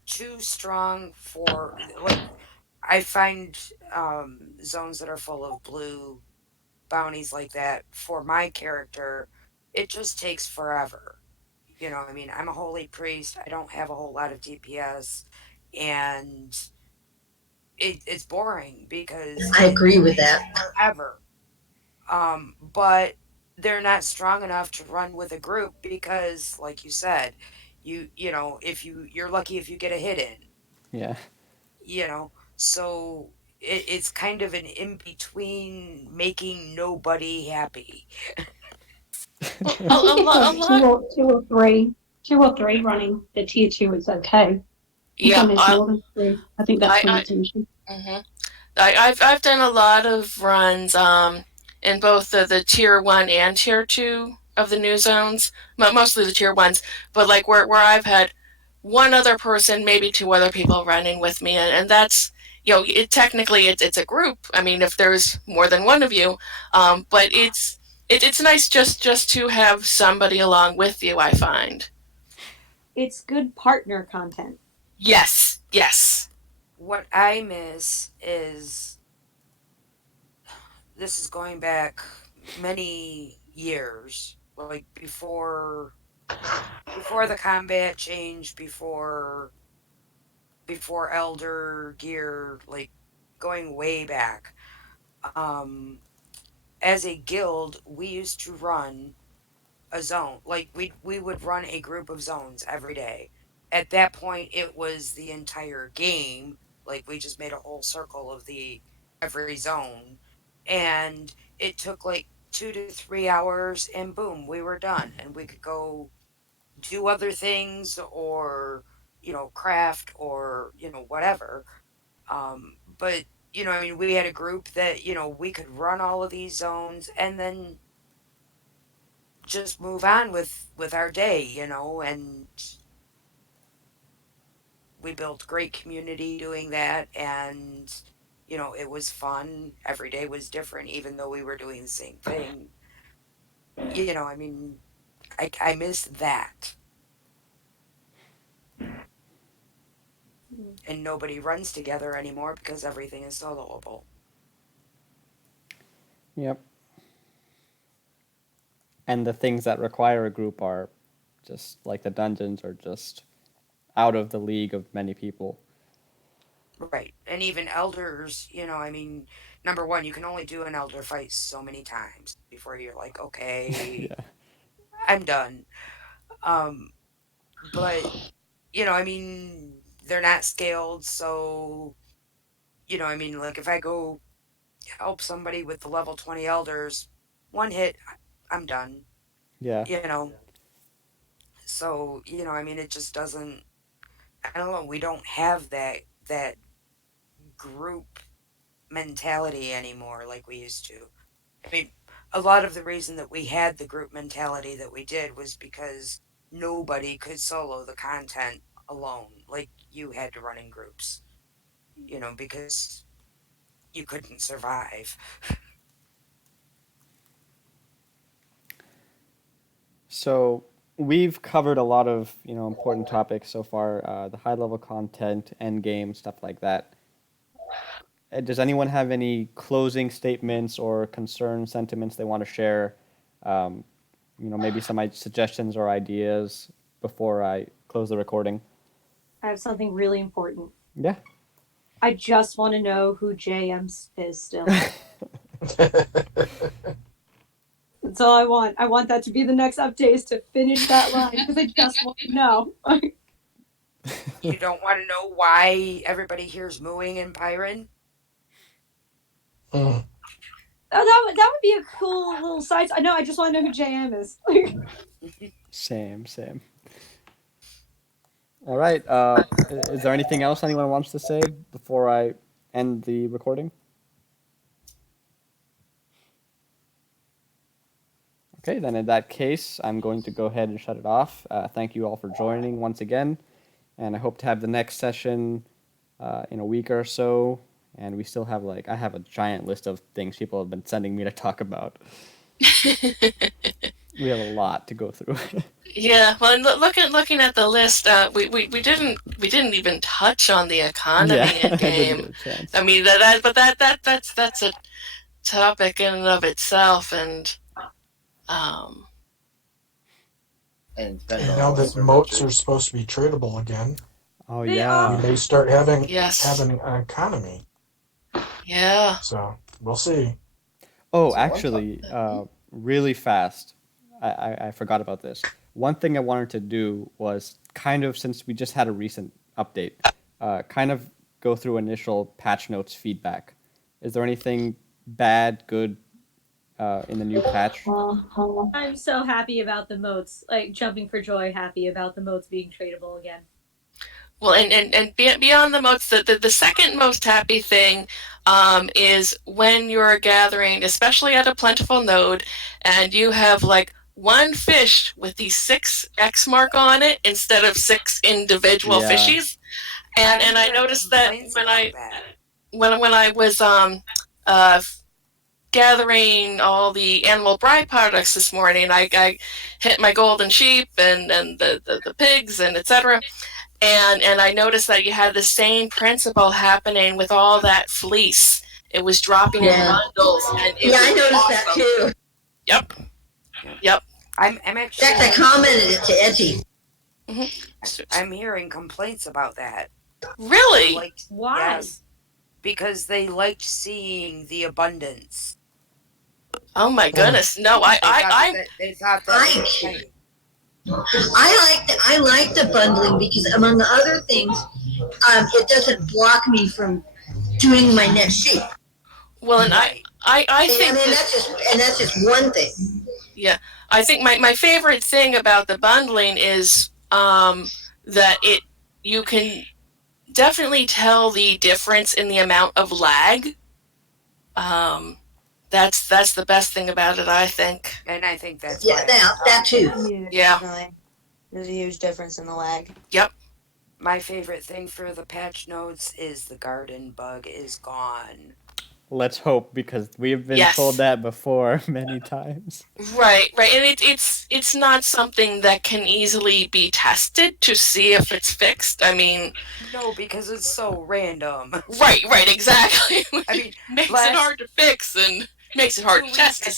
too strong for like I find zones that are full of blue bounties like that for my character, it just takes forever. I mean, I'm a holy priest. I don't have a whole lot of DPS, and it's boring because I it agree with takes that. forever. But they're not strong enough to run with a group because, like you said, if you're lucky if you get a hit in, Yeah. you know. So it's kind of an in between, making nobody happy. Well, I a think it's lot, a like lot. two or three running the tier two is okay. Yeah, Anytime there's more than three, I think that's when I, it's an issue. mhm. I've done a lot of runs in both the tier one and tier two of the new zones, mostly the tier ones, but like where I've had one other person, maybe two other people running with me, and that's technically it's a group. I mean, if there's more than one of you, but it's nice just to have somebody along with you. I find. It's good partner content. Yes, yes. What I miss is, this is going back many years, like before the combat change, before Elder Gear, like going way back. Um, as a guild, we used to run a zone. Like we would run a group of zones every day. At that point, it was the entire game. Like we just made a whole circle of the every zone, and it took like 2 to 3 hours, and boom, we were done, and we could go do other things, or craft, or whatever. But I mean, we had a group that we could run all of these zones and then just move on with our day, and we built great community doing that, and it was fun. Every day was different, even though we were doing the same thing. I mean, I miss that. And nobody runs together anymore because everything is soloable. Yep. And the things that require a group are just like the dungeons are just out of the league of many people. Right. And even elders, I mean, number one, you can only do an elder fight so many times before you're like, okay, Yeah. I'm done. Um, but, I mean, they're not scaled, so, I mean, like if I go help somebody with the level 20 elders, one hit, I'm done. Yeah. You know. So, I mean, it just doesn't, I don't know, we don't have that group mentality anymore like we used to. I mean, a lot of the reason that we had the group mentality that we did was because nobody could solo the content alone. Like, you had to run in groups, because you couldn't survive. So we've covered a lot of important topics so far. The high level content, end game, stuff like that. Does anyone have any closing statements or concern sentiments they want to share? Um, maybe some suggestions or ideas before I close the recording. I have something really important. Yeah. I just want to know who JM is still. That's all I want. I want that to be the next update, is to finish that line, because I just want to know. You don't want to know why everybody hears mooing in Pyron? Mm. That would be a cool little side. I know. I just want to know who JM is. Same, same. All right. Is there anything else anyone wants to say before I end the recording? Okay, then in that case, I'm going to go ahead and shut it off. Thank you all for joining once again, and I hope to have the next session in a week or so. And we still have I have a giant list of things people have been sending me to talk about. We have a lot to go through. Yeah, well, looking at the list, we didn't even touch on the Yeah, economy in I didn't get game. a chance. I mean that's a topic in and of itself, and um, And it depends And on now what that server moats are too. supposed to be tradable again. Oh They We yeah. may are. start Yes. having an economy. Yeah. So we'll see. Oh, So one time, actually, really fast. I forgot about this. One thing I wanted to do was kind of, since we just had a recent update, kind of go through initial patch notes feedback. Is there anything bad, good in the new patch? I'm so happy about the moats, like jumping for joy, happy about the moats being tradable again. Well, and beyond the most, the second most happy thing is when you're gathering, especially at a plentiful node, and you have like one fish with the six X mark on it instead of six individual Yeah. fishies. I'm And I hearing noticed that complaints about that. when I was uh, gathering all the animal byproducts this morning, I hit my golden sheep and the pigs and etc. And I noticed that you had the same principle happening with all that fleece. It was dropping in Yeah. bundles, and it Yeah, was I noticed that awesome. too. Yep, Yep. yep. I'm In fact, I actually commented it to Etty. Hmm. I'm hearing complaints about that. They Really? liked, Why? yes, because they liked seeing the abundance. Oh my Hmm. goodness! No, I, They I, thought I. they thought that was I exciting. I like the bundling because among other things, it doesn't block me from doing my next sheet. Well, and Right. I And I think mean that that's just one thing. yeah, I think my favorite thing about the bundling is that you can definitely tell the difference in the amount of lag. Um, that's the best thing about it, I think. And I think that's Yeah, why I that too. Yeah, Yeah. definitely. There's a huge difference in the lag. Yep. my favorite thing for the patch notes is the garden bug is gone. Let's hope because we've been told Yes. that before many times. Right. Right. And it's not something that can easily be tested to see if it's fixed. I mean, No, because it's so random. right. Right. Exactly. I mean, Makes it last hard to fix and makes it hard to test. I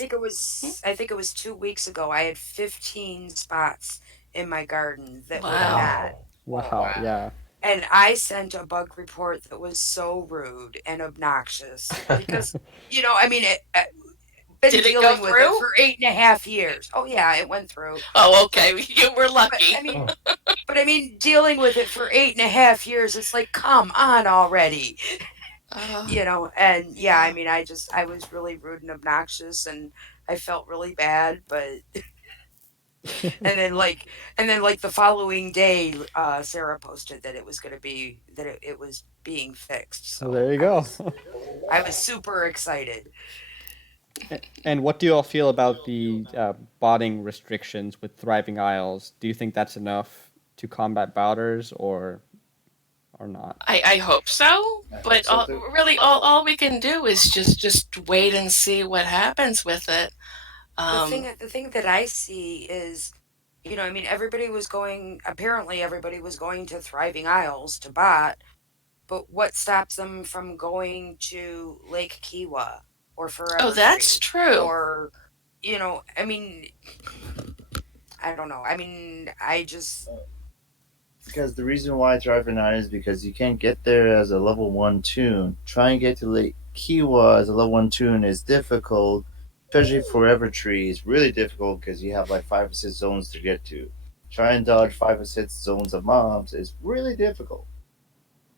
think it was 2 weeks ago. I had 15 spots in my garden that would Wow. not. Wow. Wow. Yeah. And I sent a bug report that was so rude and obnoxious because, I mean, been Did it go dealing with it through? for 8.5 years. Oh yeah, it went through. Oh, But okay. You were but lucky. I mean, dealing with it for 8.5 years, it's like, come on already. Uh, And yeah, I yeah. mean, I was really rude and obnoxious, and I felt really bad. But and then like the following day, Sarah posted that it was being fixed. Well, So there you go. I was super excited. And what do you all feel about the botting restrictions with Thriving Isles? Do you think that's enough to combat bouters or not? I hope so, I hope but so too. really all we can do is just wait and see what happens with it. The thing that I see is, I mean, everybody was going to Thriving Isles to bot, but what stops them from going to Lake Kiwa or Oh, Forever that's Tree? true. Or, I mean, I don't know. I mean, I just, Because the reason why Driver 9 is because you can't get there as a level 1 tune. Trying to get to Lake Kiwa as a level 1 tune is difficult, especially Forever Tree is really difficult because you have like 5 or 6 zones to get to. Try and dodge 5 or 6 zones of mobs is really difficult.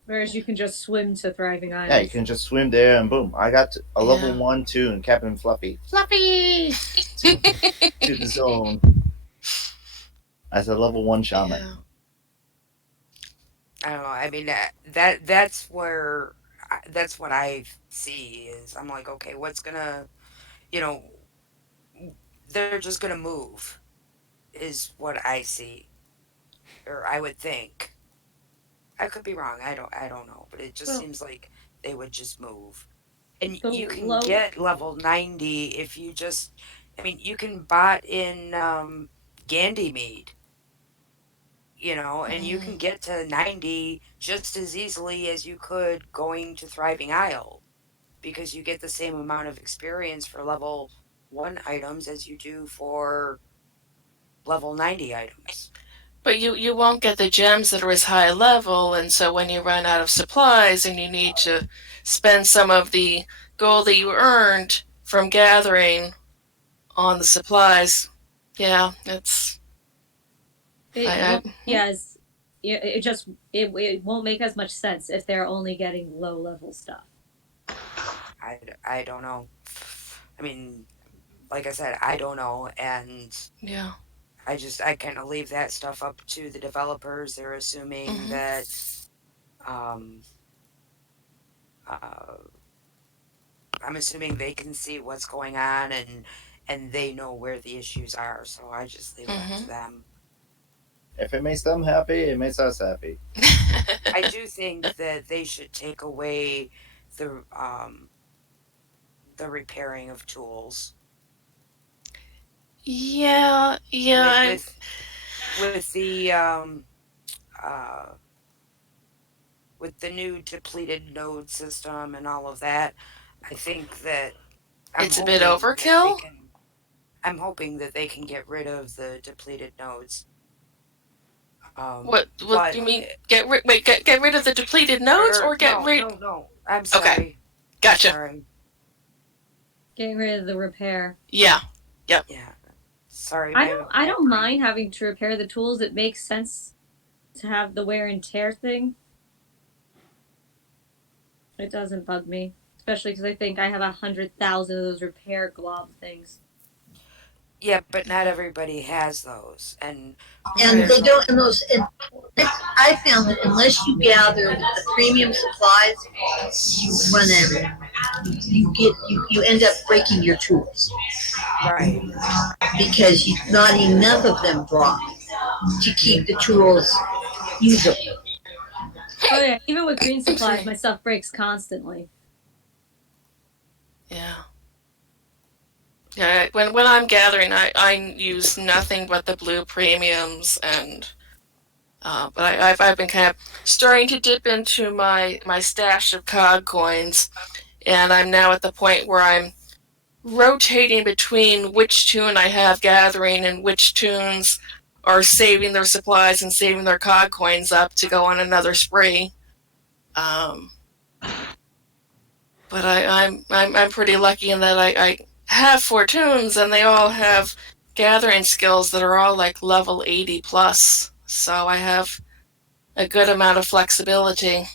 Whereas you can just swim to Thriving Yeah, you Isles. can just swim there and boom, I got a level Yeah. 1 tune, Captain Fluffy. Fluffy! to, to the zone as a level 1 shaman. Yeah. I don't know. I mean, that's what I see is I'm like, okay, you know, they're just gonna move, is what I see, or I would think. I could be wrong. I don't know, but it just Well, seems like they would just move. And the you can low. get level 90 if you just I mean, you can bot in Gandymead, and you can Mm. get to 90 just as easily as you could going to Thriving Isle because you get the same amount of experience for level 1 items as you do for level 90 items. But you won't get the gems that are as high level, and so when you run out of supplies and you need to spend some of the gold that you earned from gathering on the supplies, yeah, it's It I won't be as it won't make as much sense if they're only getting low level stuff. I don't know. I mean, like I said, I don't know, and yeah. I kind of leave that stuff up to the developers. They're assuming Mm-hmm. that um, uh, I'm assuming they can see what's going on and they know where the issues are. So I just leave it up Mm-hmm. to them. If it makes them happy, it makes us happy. I do think that they should take away the um, the repairing of tools yeah, with yeah. with with the uh, with the new depleted node system and all of that. I think that I'm It's a bit hoping that they overkill. can. I'm hoping that they can get rid of the depleted nodes. What But do you mean? Get rid of the depleted nodes, or get no, rid? no, no. I'm Okay, sorry. I'm gotcha. sorry. Getting rid of the repair. Yeah, yep. Yeah. Sorry, I my don't brain. mind having to repair the tools. It makes sense to have the wear and tear thing. It doesn't bug me, especially because I think I have 100,000 of those repair glob things. Yeah, but not everybody has those, and And there's they a don't, and those, and I found that unless you gather the premium supplies, you run out. You end up breaking your tools right. because not enough of them drop to keep the tools usable. Oh yeah, even with green Excuse supplies, me. my stuff breaks constantly. Yeah. Yeah, when I'm gathering, I use nothing but the blue premiums, and but I've been kind of starting to dip into my stash of cog coins, and I'm now at the point where I'm rotating between which tune I have gathering and which tunes are saving their supplies and saving their cog coins up to go on another spree. Um, but I'm pretty lucky in that I have 4 tunes and they all have gathering skills that are all like level 80 plus. So I have a good amount of flexibility.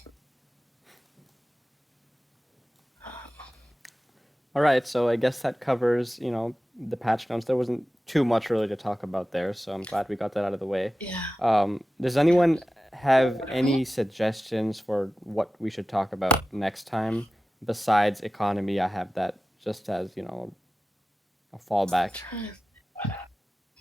All right, so I guess that covers, the patch notes. There wasn't too much really to talk about there, so I'm glad we got that out of the way. Yeah. Does anyone have any suggestions for what we should talk about next time besides economy? I have that just as, a fallback.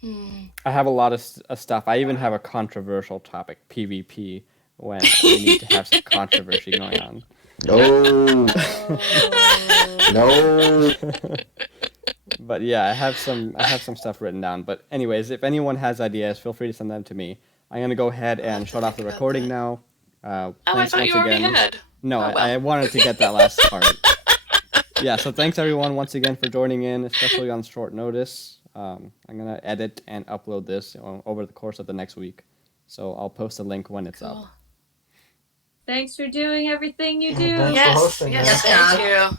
Hmm. I have a lot of stuff. I even have a controversial topic, PvP, when we need to have some controversy going on. No, Oh. no. But yeah, I have some stuff written down. But anyways, if anyone has ideas, feel free to send them to me. I'm gonna go ahead I'll and have to shut off think the about recording that. now. Oh, I Thanks thought once you already again. had. No, Oh I well. wanted to get that last part. Yeah, so thanks everyone once again for joining in, especially on short notice. I'm gonna edit and upload this over the course of the next week, so I'll post a link when it's up. Cool. Thanks for doing everything you do. Thanks for Yes, hosting, yes, man. Yes, thank Todd. you.